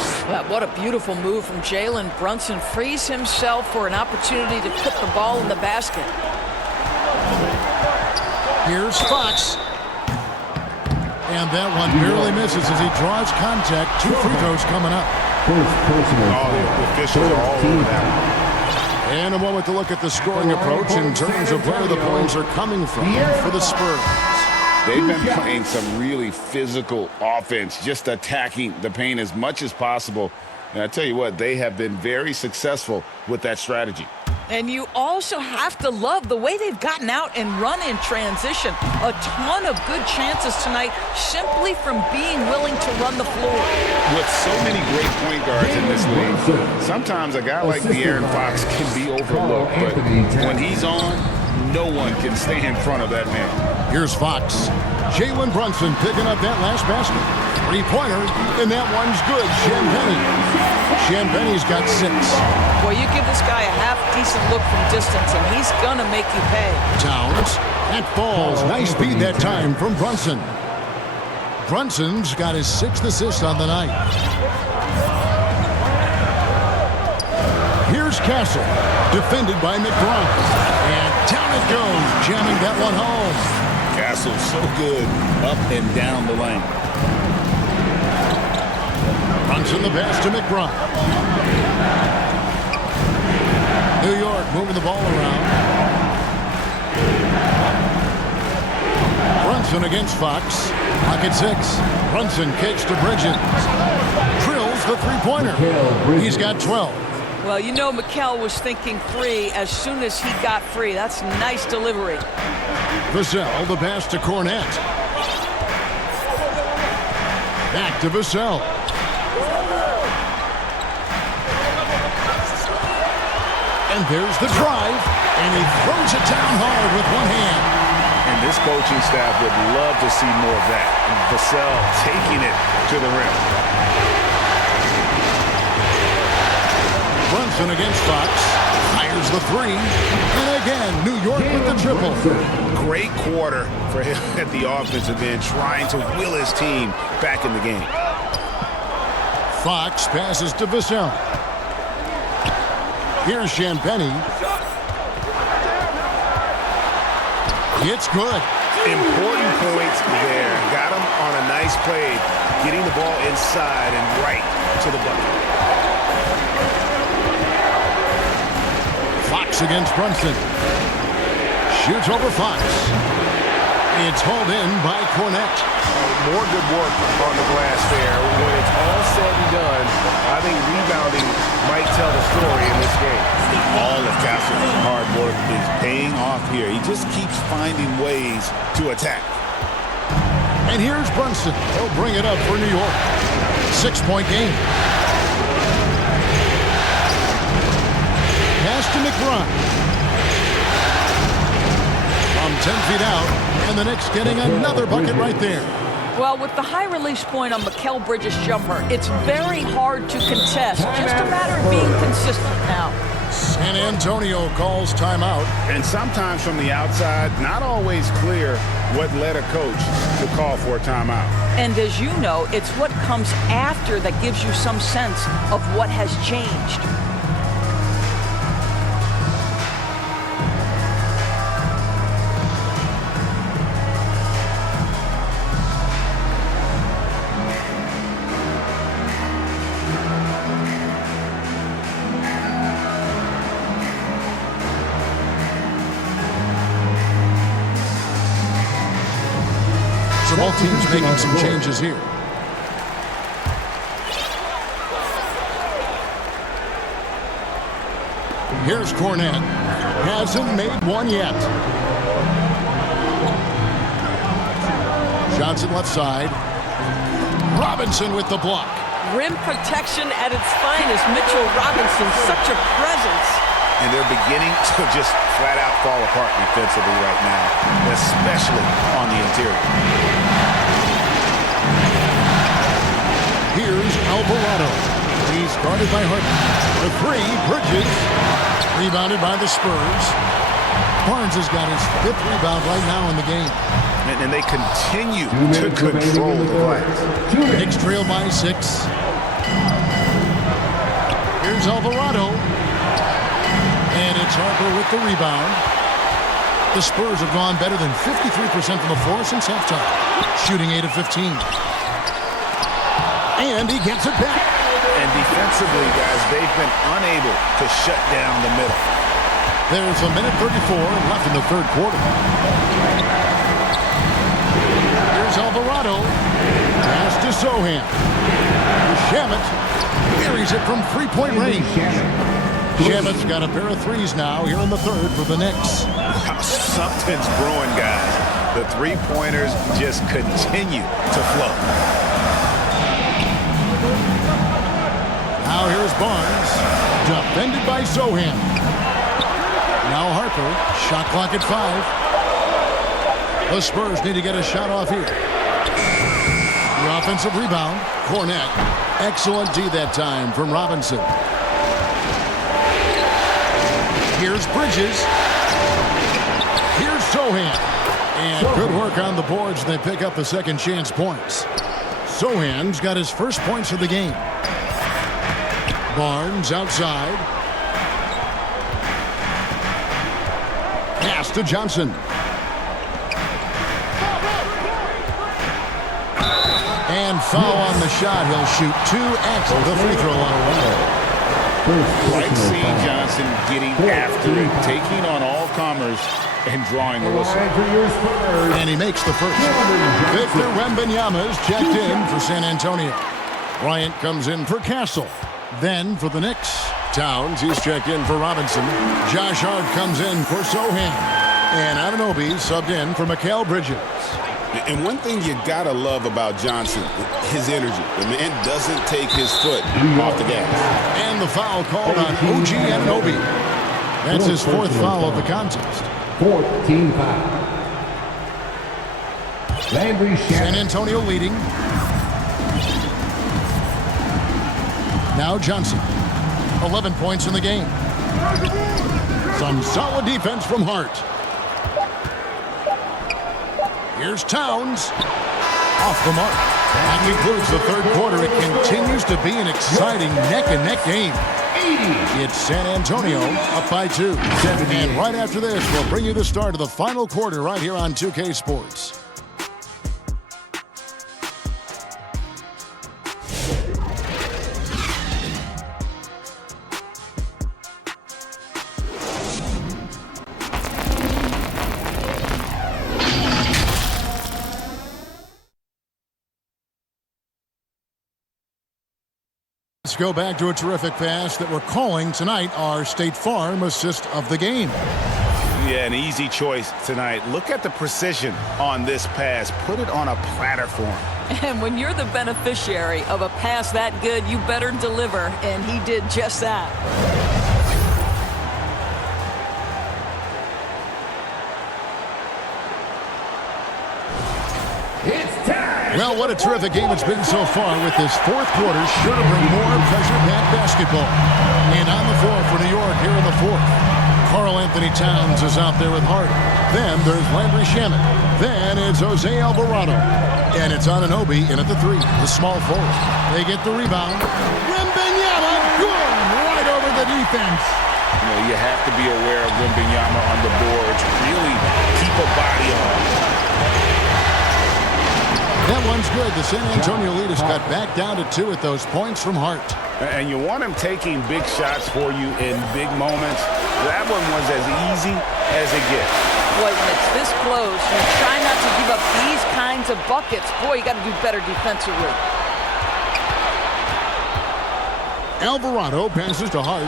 What a beautiful move from Jalen Brunson. Frees himself for an opportunity to put the ball in the basket. Here's Fox. And that one barely misses as he draws contact. 2 free throws coming up. The officials are all over that one. And a moment to look at the scoring approach in terms of where the points are coming from for the Spurs. They've been playing some really physical offense, just attacking the paint as much as possible. And I tell you what, they have been very successful with that strategy. And you also have to love the way they've gotten out and run in transition. A ton of good chances tonight simply from being willing to run the floor. With so many great point guards in this league, sometimes a guy like De'Aaron Fox can be overlooked, but when he's on, no one can stay in front of that man. Here's Fox. Jalen Brunson picking up that last basket. Three-pointer, and that one's good. Champagne's got 6. Boy, you give this guy a half-decent look from distance, and he's going to make you pay. Towns. That falls. Nice beat that time from Brunson. Brunson's got his 6th assist on the night. Here's Castle, defended by McBride. And down it goes, jamming that one home. Castle's so good up and down the lane. Brunson the pass to McBride. New York moving the ball around. Brunson against Fox. Pocket 6. Brunson kicks to Bridges. Drills the three-pointer. He's got 12. Well, you know Mikal was thinking 3 as soon as he got free. That's nice delivery. Vassell, the pass to Cornette. Back to Vassell. And there's the drive, and he throws it down hard with one hand. And this coaching staff would love to see more of that. Vassell taking it to the rim. Brunson against Fox. Fires the 3. And again, New York with the triple. Great quarter for him at the offensive end, trying to will his team back in the game. Fox passes to Vassell. Here's Champagnie. It's good. Important points there. Got him on a nice play, getting the ball inside and right to the bucket. Fox against Brunson. Shoots over Fox. It's hauled in by Cornette. More good work on the glass there. When it's all said and done, I think rebounding might tell the story in this game. All of Castle's hard work is paying off here. He just keeps finding ways to attack. And here's Brunson. He'll bring it up for New York. 6-point game. Pass to McBride. From 10 feet out, and the Knicks getting another bucket right there. Well, with the high release point on Mikal Bridges' jumper, it's very hard to contest. Just a matter of being consistent now. San Antonio calls timeout. And sometimes from the outside, not always clear what led a coach to call for a timeout. And as you know, it's what comes after that gives you some sense of what has changed. So both teams making some changes here. Here's Cornette. Hasn't made one yet. Johnson left side. Robinson with the block. Rim protection at its finest. Mitchell Robinson, such a presence. And they're beginning to just flat out fall apart defensively right now, especially on the interior. Here's Alvarado. He's guarded by Harden. The 3, Bridges. Rebounded by the Spurs. Barnes has got his 5th rebound right now in the game. And they continue to control the glass. Knicks trail by 6. Here's Alvarado. And it's Harper with the rebound. The Spurs have gone better than 53% from the floor since halftime, shooting 8 of 15. And he gets it back. And defensively, guys, they've been unable to shut down the middle. There's a minute 34 left in the third quarter. Here's Alvarado. Pass to Sohan. Shamet buries it from 3-point range. Shamet's got a pair of threes now here in the third for the Knicks. Something's brewing, guys. The three-pointers just continue to flow. Now here's Barnes, defended by Sohan. Now Harper, shot clock at 5. The Spurs need to get a shot off here. The offensive rebound, Cornette. Excellent D that time from Robinson. Here's Bridges. Here's Sohan. And good work on the boards. They pick up the second chance points. Sohan's got his first points of the game. Barnes outside. Pass to Johnson. And foul on the shot. He'll shoot 2 at the free throw line. Like seeing Johnson getting after it, taking on all comers and drawing the whistle. And he makes the first. Victor Wembanyama's checked in for San Antonio. Bryant comes in for Castle. Then for the Knicks, Towns, he's checked in for Robinson. Josh Hart comes in for Sohan. And Anunoby subbed in for Mikal Bridges. And one thing you gotta love about Johnson, his energy. The man doesn't take his foot off the gas. And the foul called on OG Anunoby. That's his 4th foul of the contest. 4th team foul. Landry Shamet. San Antonio leading. Now Johnson. 11 points in the game. Some solid defense from Hart. Here's Towns. Off the mark. That concludes the third quarter. It continues to be an exciting neck-and-neck game. It's San Antonio up by 2. And right after this, we'll bring you the start of the final quarter right here on 2K Sports. Let's go back to a terrific pass that we're calling tonight our State Farm assist of the game. Yeah, an easy choice tonight. Look at the precision on this pass. Put it on a platter for him. And when you're the beneficiary of a pass that good, you better deliver, and he did just that. Well, what a terrific game it's been so far with this fourth quarter. Sure to bring more pressure-packed basketball. And on the floor for New York here in the fourth. Karl Anthony Towns is out there with Hart. Then there's Landry Shamet. Then it's Jose Alvarado. And it's Anunoby in at the 3, the small forward. They get the rebound. Wembanyama, good, right over the defense. You know, you have to be aware of Wembanyama on the boards. Really keep a body on. That one's good. The San Antonio lead has cut back down to 2 at those points from Hart. And you want him taking big shots for you in big moments. That one was as easy as it gets. Boy, when it's this close, you try not to give up these kinds of buckets. Boy, you got to do better defensively. Alvarado passes to Hart.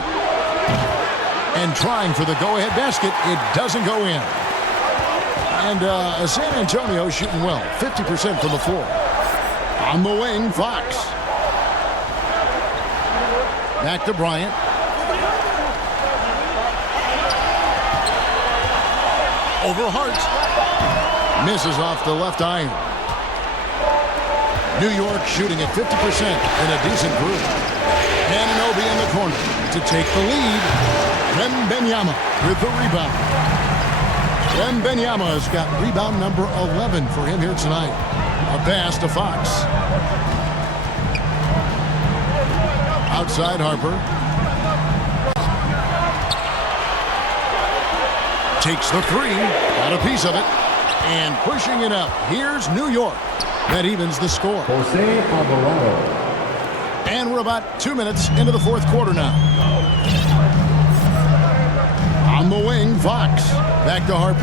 And trying for the go-ahead basket, it doesn't go in. And San Antonio shooting well, 50% from the floor. On the wing, Fox. Back to Bryant. Over Hart. Misses off the left iron. New York shooting at 50% in a decent group. Anunoby in the corner to take the lead. Wembanyama with the rebound. Wembanyama's got rebound number 11 for him here tonight. A pass to Fox. Outside Harper. Takes the 3. Got a piece of it. And pushing it up. Here's New York. That evens the score. Jose Alvarado. And we're about 2 minutes into the fourth quarter now. On the wing, Fox. Back to Harper.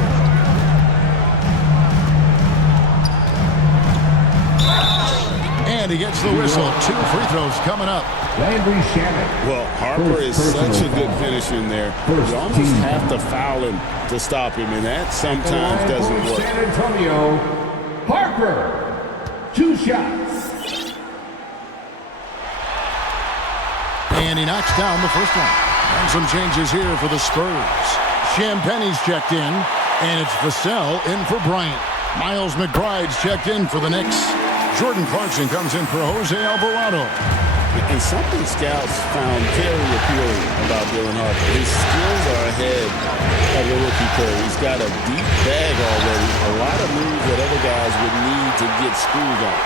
And And he gets the whistle. 2 free throws coming up. Landry Shamet. Well, Harper is such a good finisher in there. You almost have to foul him to stop him, and that sometimes doesn't work. San Antonio, Harper. 2 shots. And he knocks down the first one. And some changes here for the Spurs. Champagne's checked in, and it's Vassell in for Bryant. Miles McBride's checked in for the Knicks. Jordan Clarkson comes in for Jose Alvarado. And something scouts found very appealing about Dylan Harper. His skills are ahead of the rookie curve. He's got a deep bag already. A lot of moves that other guys would need to get screwed on.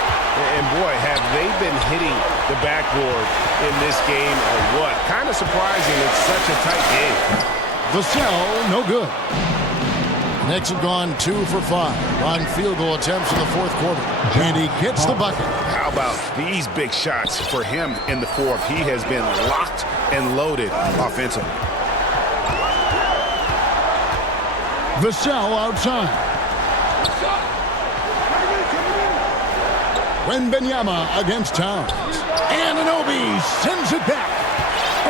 And boy, have they been hitting the backboard in this game or what? Kind of surprising it's such a tight game. Vassell, no good. Knicks have gone 2 for 5 on field goal attempts in the fourth quarter. And he gets the bucket. How about these big shots for him in the fourth? He has been locked and loaded offensively. Vassell outside. Wembanyama against Towns. Anunoby sends it back.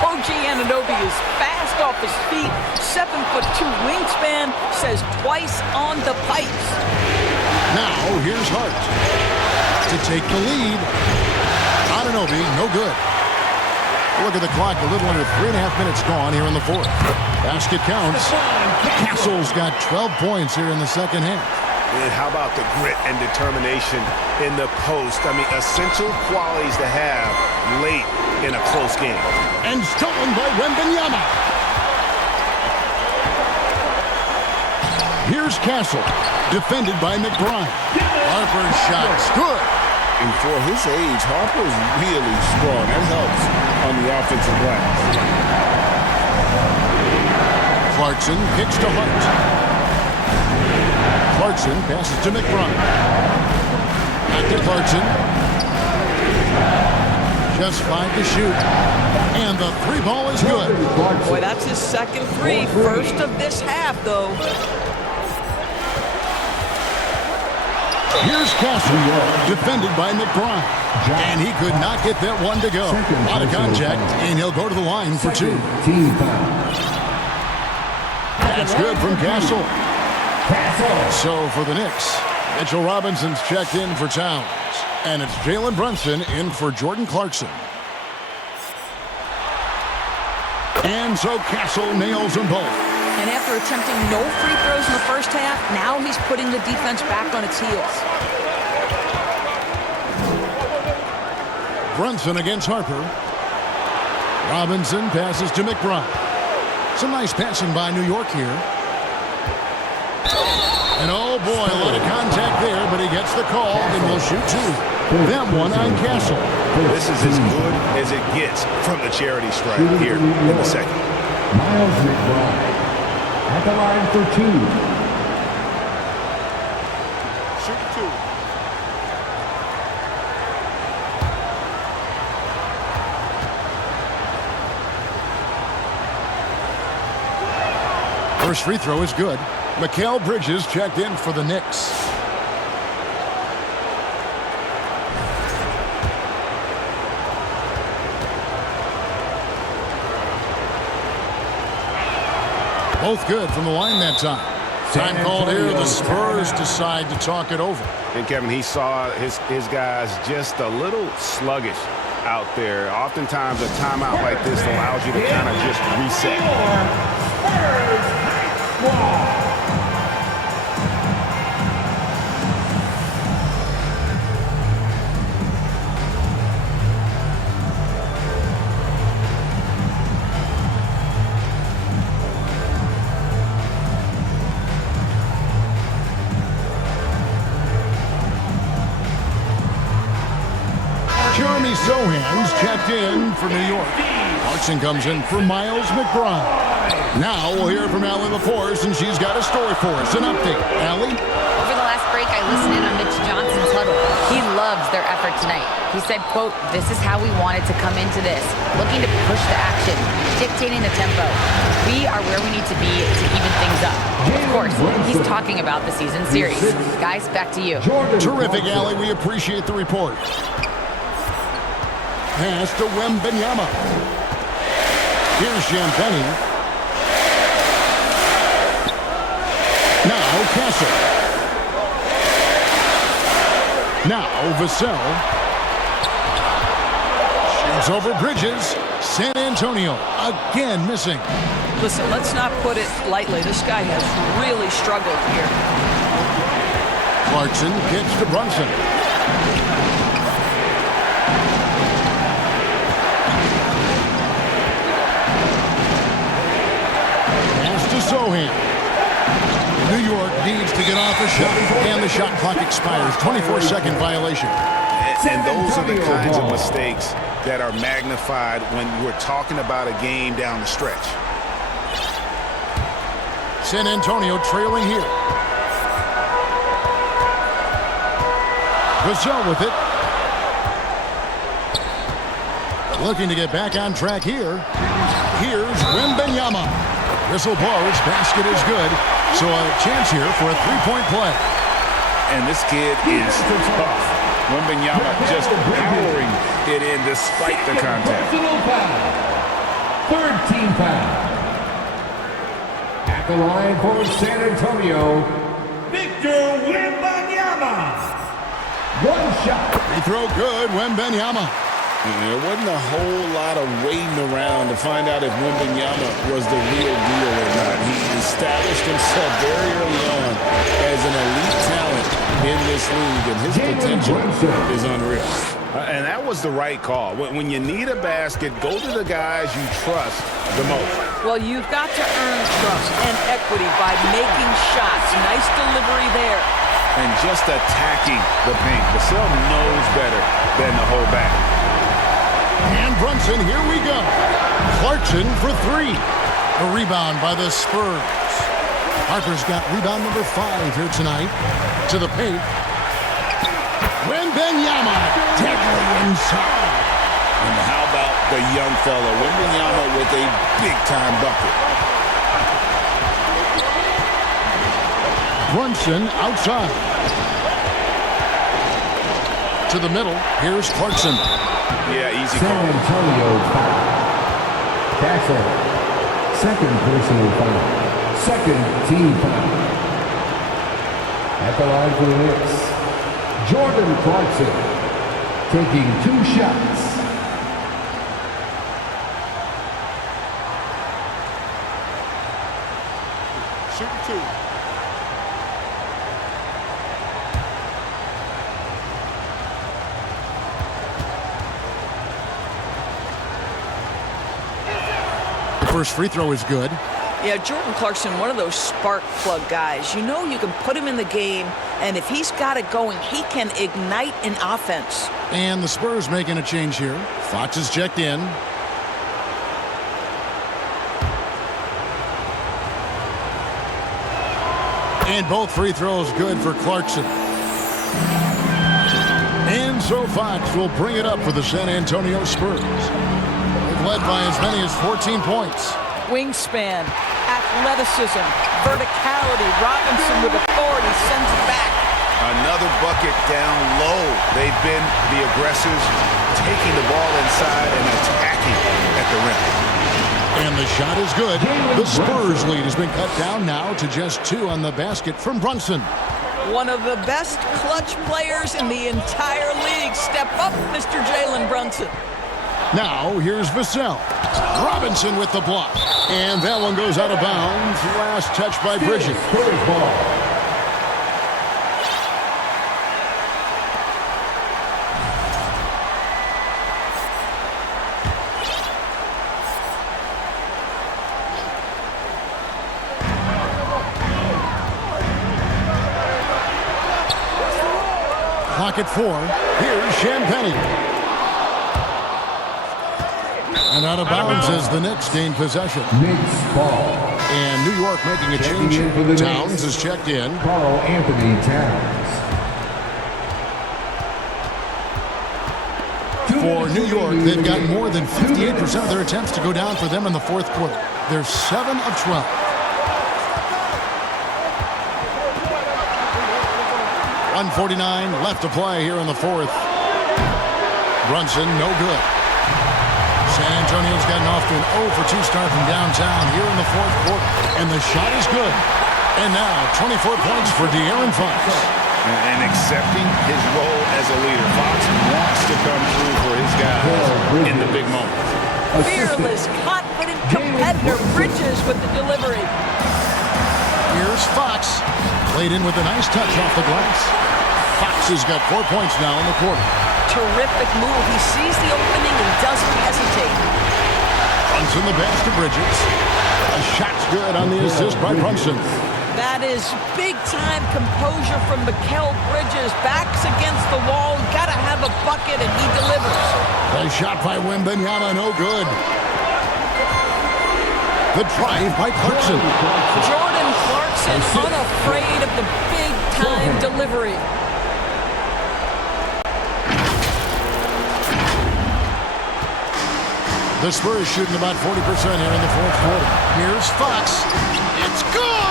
OG Anunoby is fast off his feet, 7'2" wingspan, says twice on the pipes. Now here's Hart to take the lead. Anunoby, no good. Look at the clock, a little under 3.5 minutes gone here in the fourth. Basket counts. Castle's got 12 points here in the second half. And how about the grit and determination in the post? I mean, essential qualities to have late in a close game. And stolen by Wembanyama. Here's Castle, defended by McBride. Harper's shot's good. And for his age, Harper's really strong. That helps on the offensive glass. Clarkson kicks to Hart. Clarkson passes to McBride. Back to Clarkson. Just 5 to shoot. And the 3 ball is good. Boy, that's his second 3. First of this half, though. Here's Castle, defended by McBride. And he could not get that one to go. A lot of contact, and he'll go to the line for 2. That's good from Castle. So for the Knicks, Mitchell Robinson's checked in for Towns. And it's Jalen Brunson in for Jordan Clarkson. And so Castle nails them both. And after attempting no free throws in the first half, now he's putting the defense back on its heels. Brunson against Harper. Robinson passes to McBride. Some nice passing by New York here. And oh boy, a lot of contact there, but he gets the call and will shoot 2. That one on Castle. This is as good as it gets from the charity stripe here in the second. Miles McBride at the line for 2. Shoot 2. First free throw is good. Mikal Bridges checked in for the Knicks. Both good from the line that time. Time called here. The Spurs decide to talk it over. And Kevin, he saw his guys just a little sluggish out there. Oftentimes a timeout like this allows you to kind of just reset. Jeremy Sohan's checked in for New York. Clarkson comes in for Miles McBride. Now we'll hear from Allie LaForce, and she's got a story for us. An update. Allie? Over the last break, I listened in on Mitch Johnson's huddle. He loves their effort tonight. He said, quote, "This is how we wanted to come into this, looking to push the action, dictating the tempo. We are where we need to be to even things up." Of course, he's talking about the season series. Guys, back to you. Terrific, Allie. We appreciate the report. pass to Wembanyama. Here's Champagny. Now Castle. Now Vassell. Shoots over Bridges. San Antonio again missing. Listen, let's not put it lightly. This guy has really struggled here. Clarkson gets to Brunson. Pass to Sohan. New York needs to get off a shot, and the shot clock expires. 24-second violation. And those are the kinds of mistakes that are magnified when we're talking about a game down the stretch. San Antonio trailing here. Vassell with it. Looking to get back on track here. Here's Wembanyama. Whistle blows. Basket is good. So a chance here for a three-point play. And this kid is tough. Wembanyama just powering it in despite the contact. Third team foul. At the line for San Antonio, Victor Wembanyama. One shot. Free throw good, Wembanyama. There wasn't a whole lot of waiting around to find out if Wembanyama was the real deal or not. He established himself very early on as an elite talent in this league, and his potential is unreal. And that was the right call. When you need a basket, go to the guys you trust the most. Well, you've got to earn trust and equity by making shots. Nice delivery there. And just attacking the paint. Vassell knows better than to hold back. And Brunson, here we go. Clarkson for three. A rebound by the Spurs. Harper's got rebound number 5 here tonight. To the paint. Wembanyama, deadly inside. And how about the young fella, Wembanyama, with a big-time bucket. Brunson outside. To the middle. Here's Clarkson. Yeah, easy San call. Antonio foul. Castle. Second personal foul. Second team foul. At the line for the Knicks, Jordan Clarkson taking 2 shots. Shoot 2. The first free throw is good. Yeah, Jordan Clarkson, one of those spark plug guys. You know you can put him in the game, and if he's got it going, he can ignite an offense. And the Spurs making a change here. Fox is checked in. And both free throws good for Clarkson. And so Fox will bring it up for the San Antonio Spurs. They've led by as many as 14 points. Wingspan, athleticism, verticality. Robinson with authority sends it back. Another bucket down low. They've been the aggressors, taking the ball inside and attacking at the rim. And the shot is good. The Spurs lead has been cut down now to just 2 on the basket from Brunson. One of the best clutch players in the entire league. Step up, Mr. Jalen Brunson. Now, here's Vassell. Robinson with the block. And that one goes out of bounds. Last touch by Bridges. Spurs ball. Clock at 4. Here's Champagny. And out of bounds as the Knicks gain possession. Knicks ball. And New York making a change. Towns is checked in. Carl Anthony Towns. For New York, they've got more than 58% of their attempts to go down for them in the fourth quarter. They're 7 of 12. .149 left to play here in the fourth. Brunson, no good. San Antonio's gotten off to an 0-for-2 start from downtown here in the fourth quarter. And the shot is good. And now 24 points for De'Aaron Fox. And accepting his role as a leader. Fox wants to come through for his guys in the big moments. Fearless, confident competitor. Bridges with the delivery. Here's Fox. Played in with a nice touch off the glass. Fox has got 4 points now in the quarter. Terrific move. He sees the opening and doesn't hesitate. Brunson the pass to Bridges. A shot's good on the assist by Brunson. That is big-time composure from Mikal Bridges. Backs against the wall. Got to have a bucket, and he delivers. The shot by Wembanyama, no good. The drive by Clarkson. Jordan Clarkson unafraid of the big-time delivery. The Spurs shooting about 40% here in the fourth quarter. Here's Fox. It's good!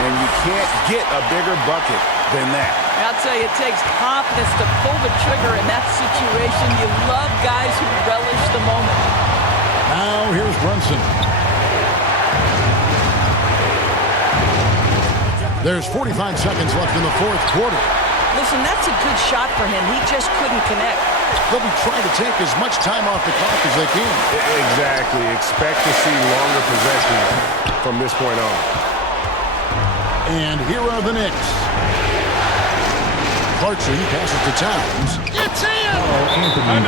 And you can't get a bigger bucket than that. I'll tell you, it takes confidence to pull the trigger in that situation. You love guys who relish the moment. Now here's Brunson. There's 45 seconds left in the fourth quarter. Listen, that's a good shot for him. He just couldn't connect. They'll be trying to take as much time off the clock as they can. Exactly. Expect to see longer possession from this point on. And here are the Knicks. Clarkson passes to Towns. It's in!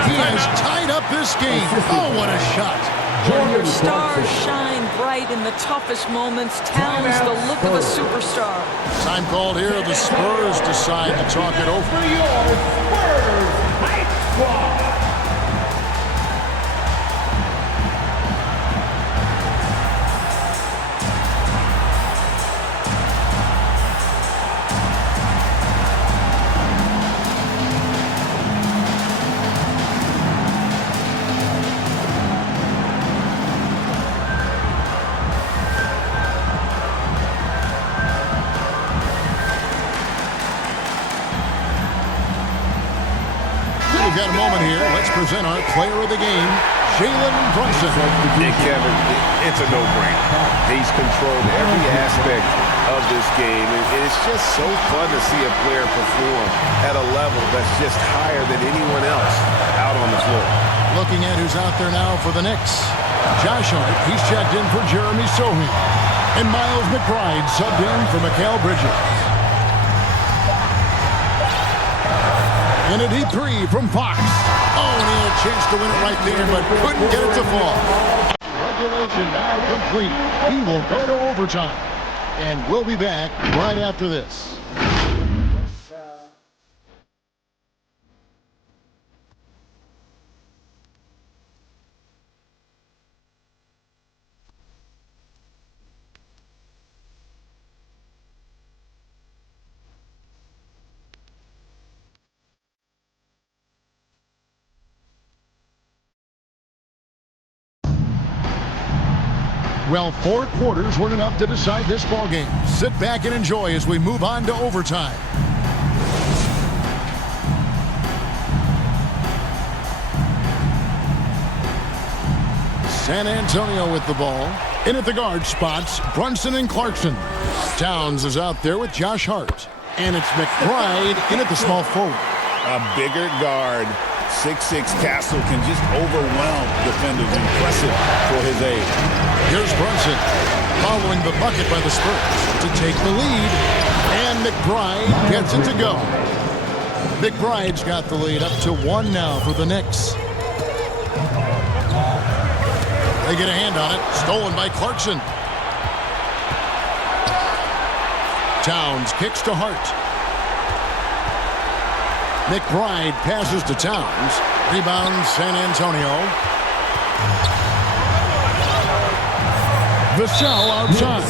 He has tied up this game. Oh, what a shot. Your stars shine bright in the toughest moments. Towns, the look of a superstar. Time called here. The Spurs decide to talk it over. For your Spurs Night Squad. We've got a moment here. Let's present our player of the game, Jalen Brunson. Hey, Kevin, it's a no-brainer. He's controlled every aspect of this game. And it's just so fun to see a player perform at a level that's just higher than anyone else out on the floor. Looking at who's out there now for the Knicks. Josh Hart, he's checked in for Jeremy Sohan. And Miles McBride subbed in for Mikal Bridges. And a deep three from Fox. Oh, and he had a chance to win it right there, but couldn't get it to fall. Regulation now complete. He will go to overtime. And we'll be back right after this. Well, 4 quarters weren't enough to decide this ballgame. Sit back and enjoy as we move on to overtime. San Antonio with the ball. In at the guard spots, Brunson and Clarkson. Towns is out there with Josh Hart. And it's McBride in at the small forward. A bigger guard, 6'6" Castle, can just overwhelm defenders. Impressive for his age. Here's Brunson following the bucket by the Spurs to take the lead. And McBride gets it to go. McBride's got the lead up to 1 now for the Knicks. They get a hand on it. Stolen by Clarkson. Towns kicks to Hart. McBride passes to Towns. Rebound San Antonio. Vassell outside.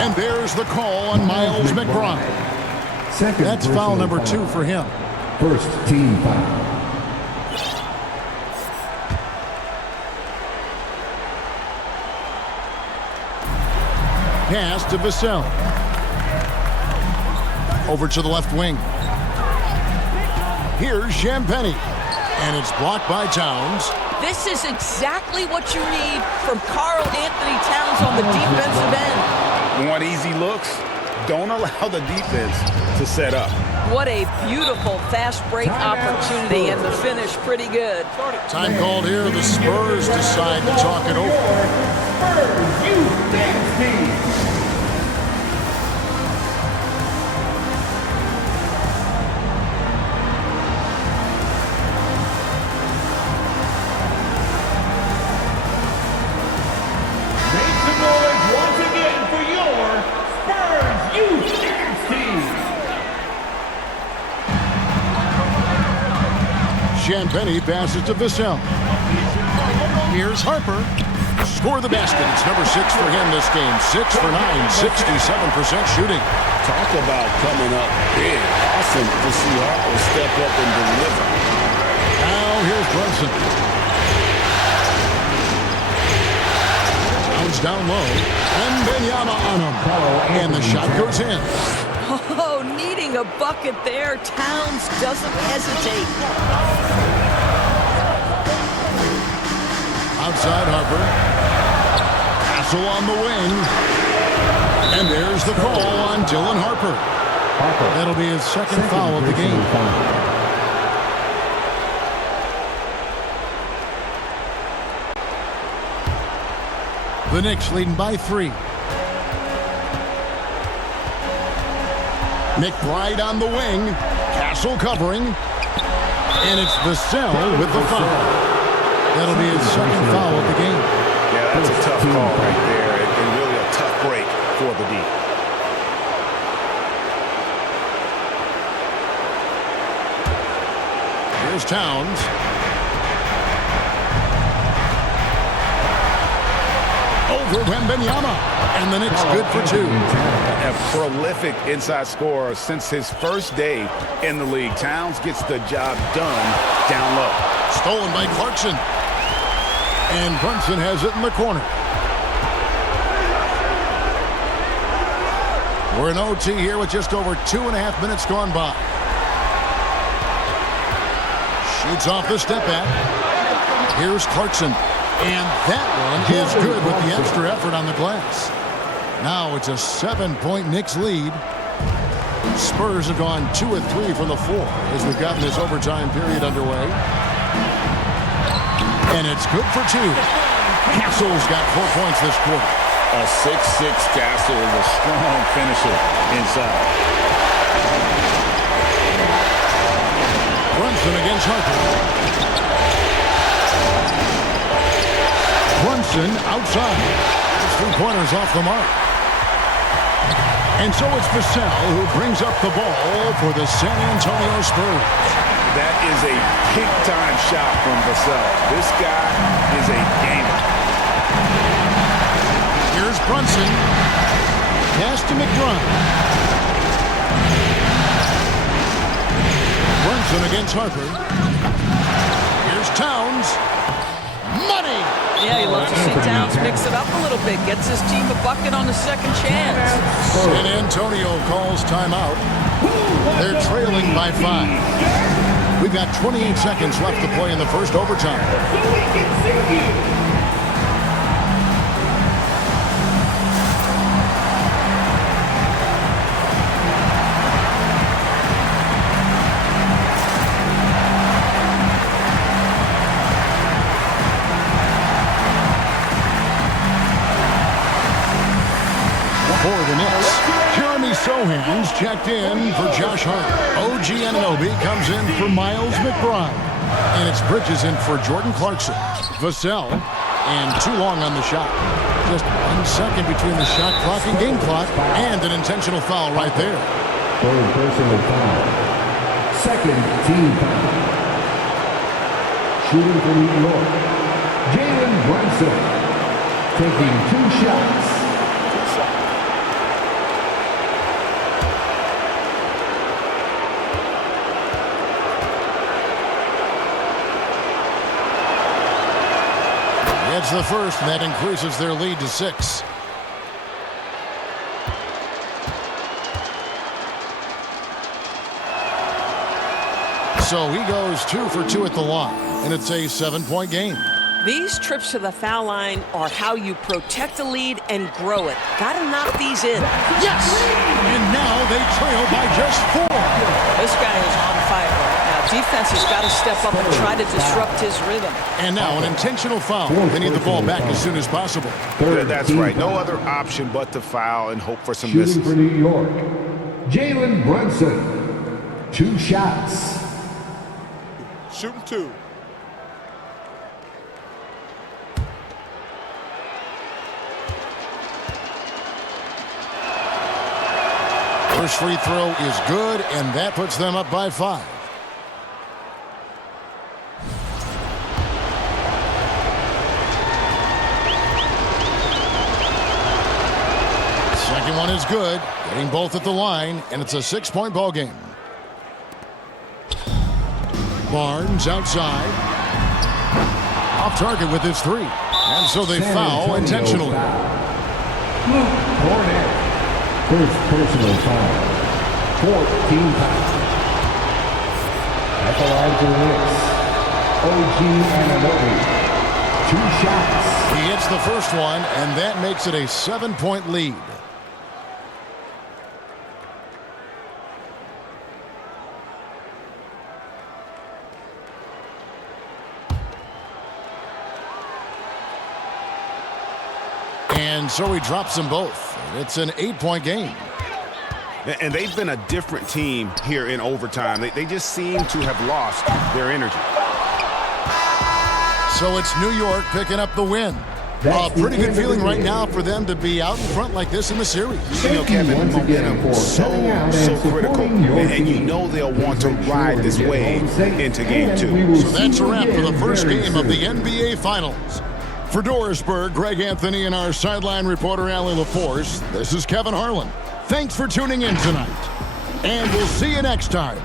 And there's the call on Miles McBride. That's foul number 2 for him. First team foul. Pass to Vassell. Over to the left wing. Here's Champagny. And it's blocked by Towns. This is exactly what you need from Karl Anthony Towns on the defensive end. Want easy looks? Don't allow the defense to set up. What a beautiful fast break opportunity, and the finish pretty good. Time called here. The Spurs decide to talk it over. Spurs Youth Dance Team. Champagny passes to Vassell. Here's Harper. Score the basket. It's number 6 for him this game. 6 for 9, 67% shooting. Talk about coming up big. Awesome to see Harper step up and deliver. Now here's Brunson. Bounce down low. Wembanyama on him. And the shot goes in. Oh, needing a bucket there. Towns doesn't hesitate. Outside Harper. Castle on the wing. And there's the call on Dylan Harper. That'll be his second foul of the game. The Knicks leading by 3. McBride on the wing. Castle covering. And it's Vassell with the foul. That'll be his second foul of the game. Yeah, that's a tough call right there, and really a tough break for the D. Here's Towns. Over Wembanyama. And the Knicks good for 2. A prolific inside scorer since his first day in the league. Towns gets the job done down low. Stolen by Clarkson. And Brunson has it in the corner. We're in OT here with just over 2.5 minutes gone by. Shoots off the step back. Here's Clarkson. And that one is good with the extra effort on the glass. Now it's a 7-point Knicks lead. Spurs have gone 2 of 3 from the floor as we've gotten this overtime period underway. And it's good for 2. Castle's got 4 points this quarter. A 6'6" Castle is a strong finisher inside. Brunson against Harper. Brunson outside. 3-pointers off the mark. And so it's Vassell who brings up the ball for the San Antonio Spurs. That is a big-time shot from Vassell. This guy is a gamer. Here's Brunson. Pass to McBride. Brunson against Harper. Here's Towns. Money! Yeah, you love to see Towns mix it up a little bit. Gets his team a bucket on the second chance. San Antonio calls timeout. They're trailing by 5. We've got 28 seconds left to play in the first overtime. For the Knicks, Jeremy Sohan's checked in for Josh Hart. OG Anunoby comes in for Miles McBride. And it's Bridges in for Jordan Clarkson. Vassell, and too long on the shot. Just 1 second between the shot clock and game clock, and an intentional foul right there. Third personal foul. Second team foul. Shooting for New York, Jalen Brunson. Taking 2 shots. That's the first, and that increases their lead to 6. So he goes 2 for 2 at the line, and it's a 7-point game. These trips to the foul line are how you protect a lead and grow it. Got to knock these in. Yes! And now they trail by just 4. This guy is on fire right now. Defense has got to step up and try to disrupt his rhythm. And now an intentional foul. They need the ball back as soon as possible. That's right. No other option but to foul and hope for some misses. Shooting for New York, Jalen Brunson. 2 shots. Shooting 2. First free throw is good, and that puts them up by 5. Second one is good, getting both at the line, and it's a 6-point ball game. Barnes outside. Off target with his 3. And so they foul intentionally. First personal foul. 14 fouls. At the line for the Knicks, OG Anunoby. 2 shots. He hits the first one, and that makes it a 7-point lead. And so he drops them both. It's an 8-point game. And they've been a different team here in overtime. They just seem to have lost their energy. So it's New York picking up the win. A pretty good feeling right now for them to be out in front like this in the series. You know, Kevin, momentum so critical. And you know they'll want to ride this wave into game 2. So that's a wrap for the first game of the NBA Finals. For Dorisburg, Greg Anthony, and our sideline reporter, Allie LaForce, this is Kevin Harlan. Thanks for tuning in tonight, and we'll see you next time.